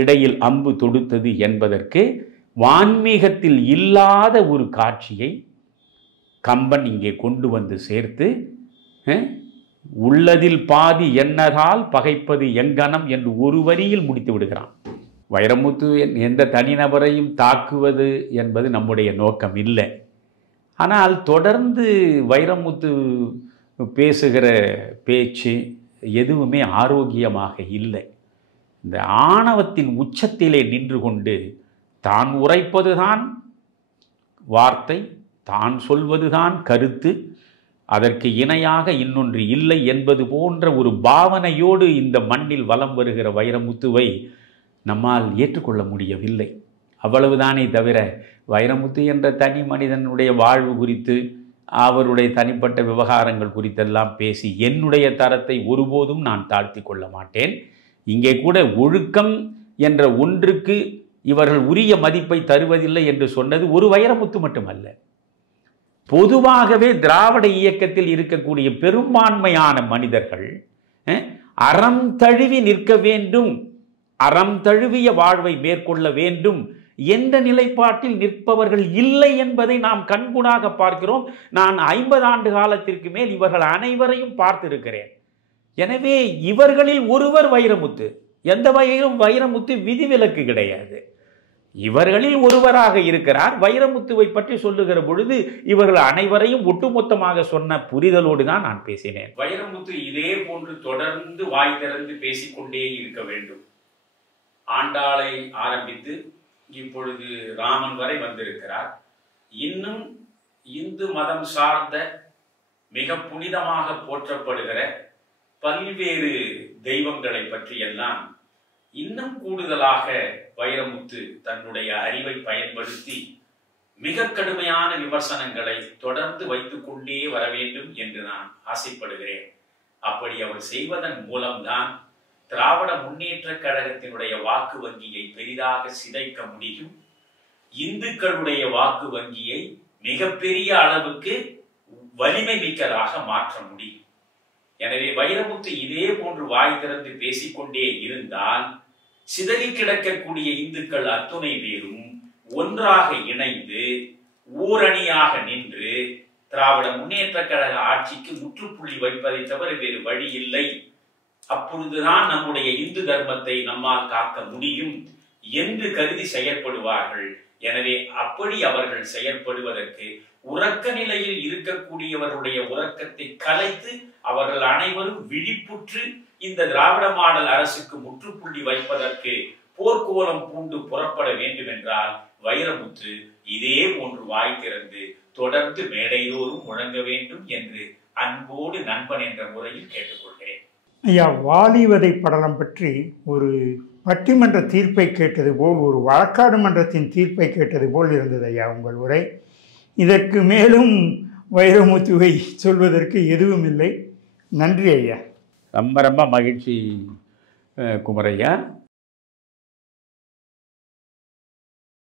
இடையில் அம்பு தொடுத்தது என்பதற்கு வான்மீகத்தில் இல்லாத ஒரு காட்சியை கம்பன் இங்கே கொண்டு வந்து சேர்த்து உள்ளதில் பாதி என்னதால் பகைப்பது எங்கனம் என்று ஒரு வரியில் முடித்து விடுகிறான். வைரமுத்து எந்த தனிநபரையும் தாக்குவது என்பது நம்முடைய நோக்கம் இல்லை. ஆனால் தொடர்ந்து வைரமுத்து பேசுகிற பேச்சு எதுவுமே ஆரோக்கியமாக இல்லை. இந்த ஆணவத்தின் உச்சத்திலே நின்று கொண்டு தான் உரைப்பதுதான் வார்த்தை, தான் சொல்வதுதான் கருத்து, அதற்கு இணையாக இன்னொன்று இல்லை என்பது போன்ற ஒரு பாவனையோடு இந்த மண்ணில் வலம் வருகிற வைரமுத்துவை நம்மால் ஏற்றுக்கொள்ள முடியவில்லை. அவ்வளவுதானே தவிர வைரமுத்து என்ற தனி மனிதனுடைய வாழ்வு குறித்து அவருடைய தனிப்பட்ட விவகாரங்கள் குறித்தெல்லாம் பேசி என்னுடைய தரத்தை ஒருபோதும் நான் தாழ்த்தி கொள்ள மாட்டேன். இங்கே கூட ஒழுக்கம் என்ற ஒன்றுக்கு இவர்கள் உரிய மதிப்பை தருவதில்லை என்று சொன்னது ஒரு வைரமுத்து மட்டுமல்ல. பொதுவாகவே திராவிட இயக்கத்தில் இருக்கக்கூடிய பெரும்பான்மையான மனிதர்கள் அறம் தழுவி நிற்க வேண்டும், அறம் தழுவிய வாழ்வை மேற்கொள்ள வேண்டும் என்ற நிலைப்பாட்டில் நிற்பவர்கள் இல்லை என்பதை நாம் கண்கூடாக பார்க்கிறோம். நான் 50 ஆண்டு காலத்திற்கு மேல் இவர்கள் அனைவரையும் பார்த்திருக்கிறேன். எனவே இவர்களில் ஒருவர் வைரமுத்து. எந்த வகையிலும் வைரமுத்து விதிவிலக்கு கிடையாது. இவர்களில் ஒருவராக இருக்கிறார். வைரமுத்துவை பற்றி சொல்லுகிற பொழுது இவர்கள் அனைவரையும் ஒட்டுமொத்தமாக சொன்ன புரிதலோடு தான் நான் பேசினேன். வைரமுத்து இதே போன்று தொடர்ந்து வாய் திறந்து பேசிக்கொண்டே இருக்க வேண்டும். ஆண்டாளை ஆரம்பித்து இப்பொழுது ராமன் வரை வந்திருக்கிறார். இன்னும் இந்து மதம் சார்ந்த மிக புனிதமாக போற்றப்படுகிற பல்வேறு தெய்வங்களை பற்றியெல்லாம் இன்னும் கூடுதலாக வைரமுத்து தன்னுடைய அறிவை பயன்படுத்தி மிக கடுமையான விமர்சனங்களை தொடர்ந்து வைத்துக் கொண்டே வர வேண்டும் என்று நான் ஆசைப்படுகிறேன். அப்படி அவர் செய்வதன் மூலம்தான் திராவிட முன்னேற்ற கழகத்தினுடைய வாக்கு வங்கியை பெரிதாக சிதைக்க முடியும். இந்துக்களுடைய வாக்கு வங்கியை மிகப்பெரிய அளவுக்கு வலிமை மிக்கதாக மாற்ற முடியும். எனவே வைரமுத்து இதே போன்று வாய் திறந்து பேசிக்கொண்டே இருந்தால் சிதறி கிடக்கக்கூடிய இந்துக்கள் அத்துணை பேரும் ஒன்றாக இணைந்து ஓரணியாக நின்று திராவிட முன்னேற்ற கழக ஆட்சிக்கு முற்றுப்புள்ளி வைப்பதை தவிர வேறு வழி இல்லை. அப்பொழுதுதான் நம்முடைய இந்து தர்மத்தை நம்மால் காக்க முடியும் என்று கருதி செயற்படுவார்கள். எனவே அப்படி அவர்கள் செயற்படுவதற்கு உறக்க நிலையில் இருக்கக்கூடியவர்களுடைய உறக்கத்தை கலைத்து அவர்கள் அனைவரும் விழிப்புற்று இந்த திராவிட மாடல் அரசுக்கு முற்றுப்புள்ளி வைப்பதற்கு போர்க்கோலம் பூண்டு புறப்பட வேண்டும் என்றால் வைரமுத்து இதே போன்று வாய் திறந்து தொடர்ந்து மேடைதோறும் முழங்க வேண்டும் என்று அன்போடு நண்பன் என்ற முறையில் கேட்டுக்கொள்கிறேன். ஐயா, வாலிவதை படலம் பற்றி ஒரு பட்டிமன்ற தீர்ப்பை கேட்டது போல், ஒரு வழக்காடு மன்றத்தின் தீர்ப்பை கேட்டது போல் இருந்தது ஐயா உங்கள் உரை. இதற்கு மேலும் வைரமுத்துவை சொல்வதற்கு எதுவும் இல்லை. நன்றி ஐயா. ரொம்ப ரொம்ப மகிழ்ச்சி குமரையா.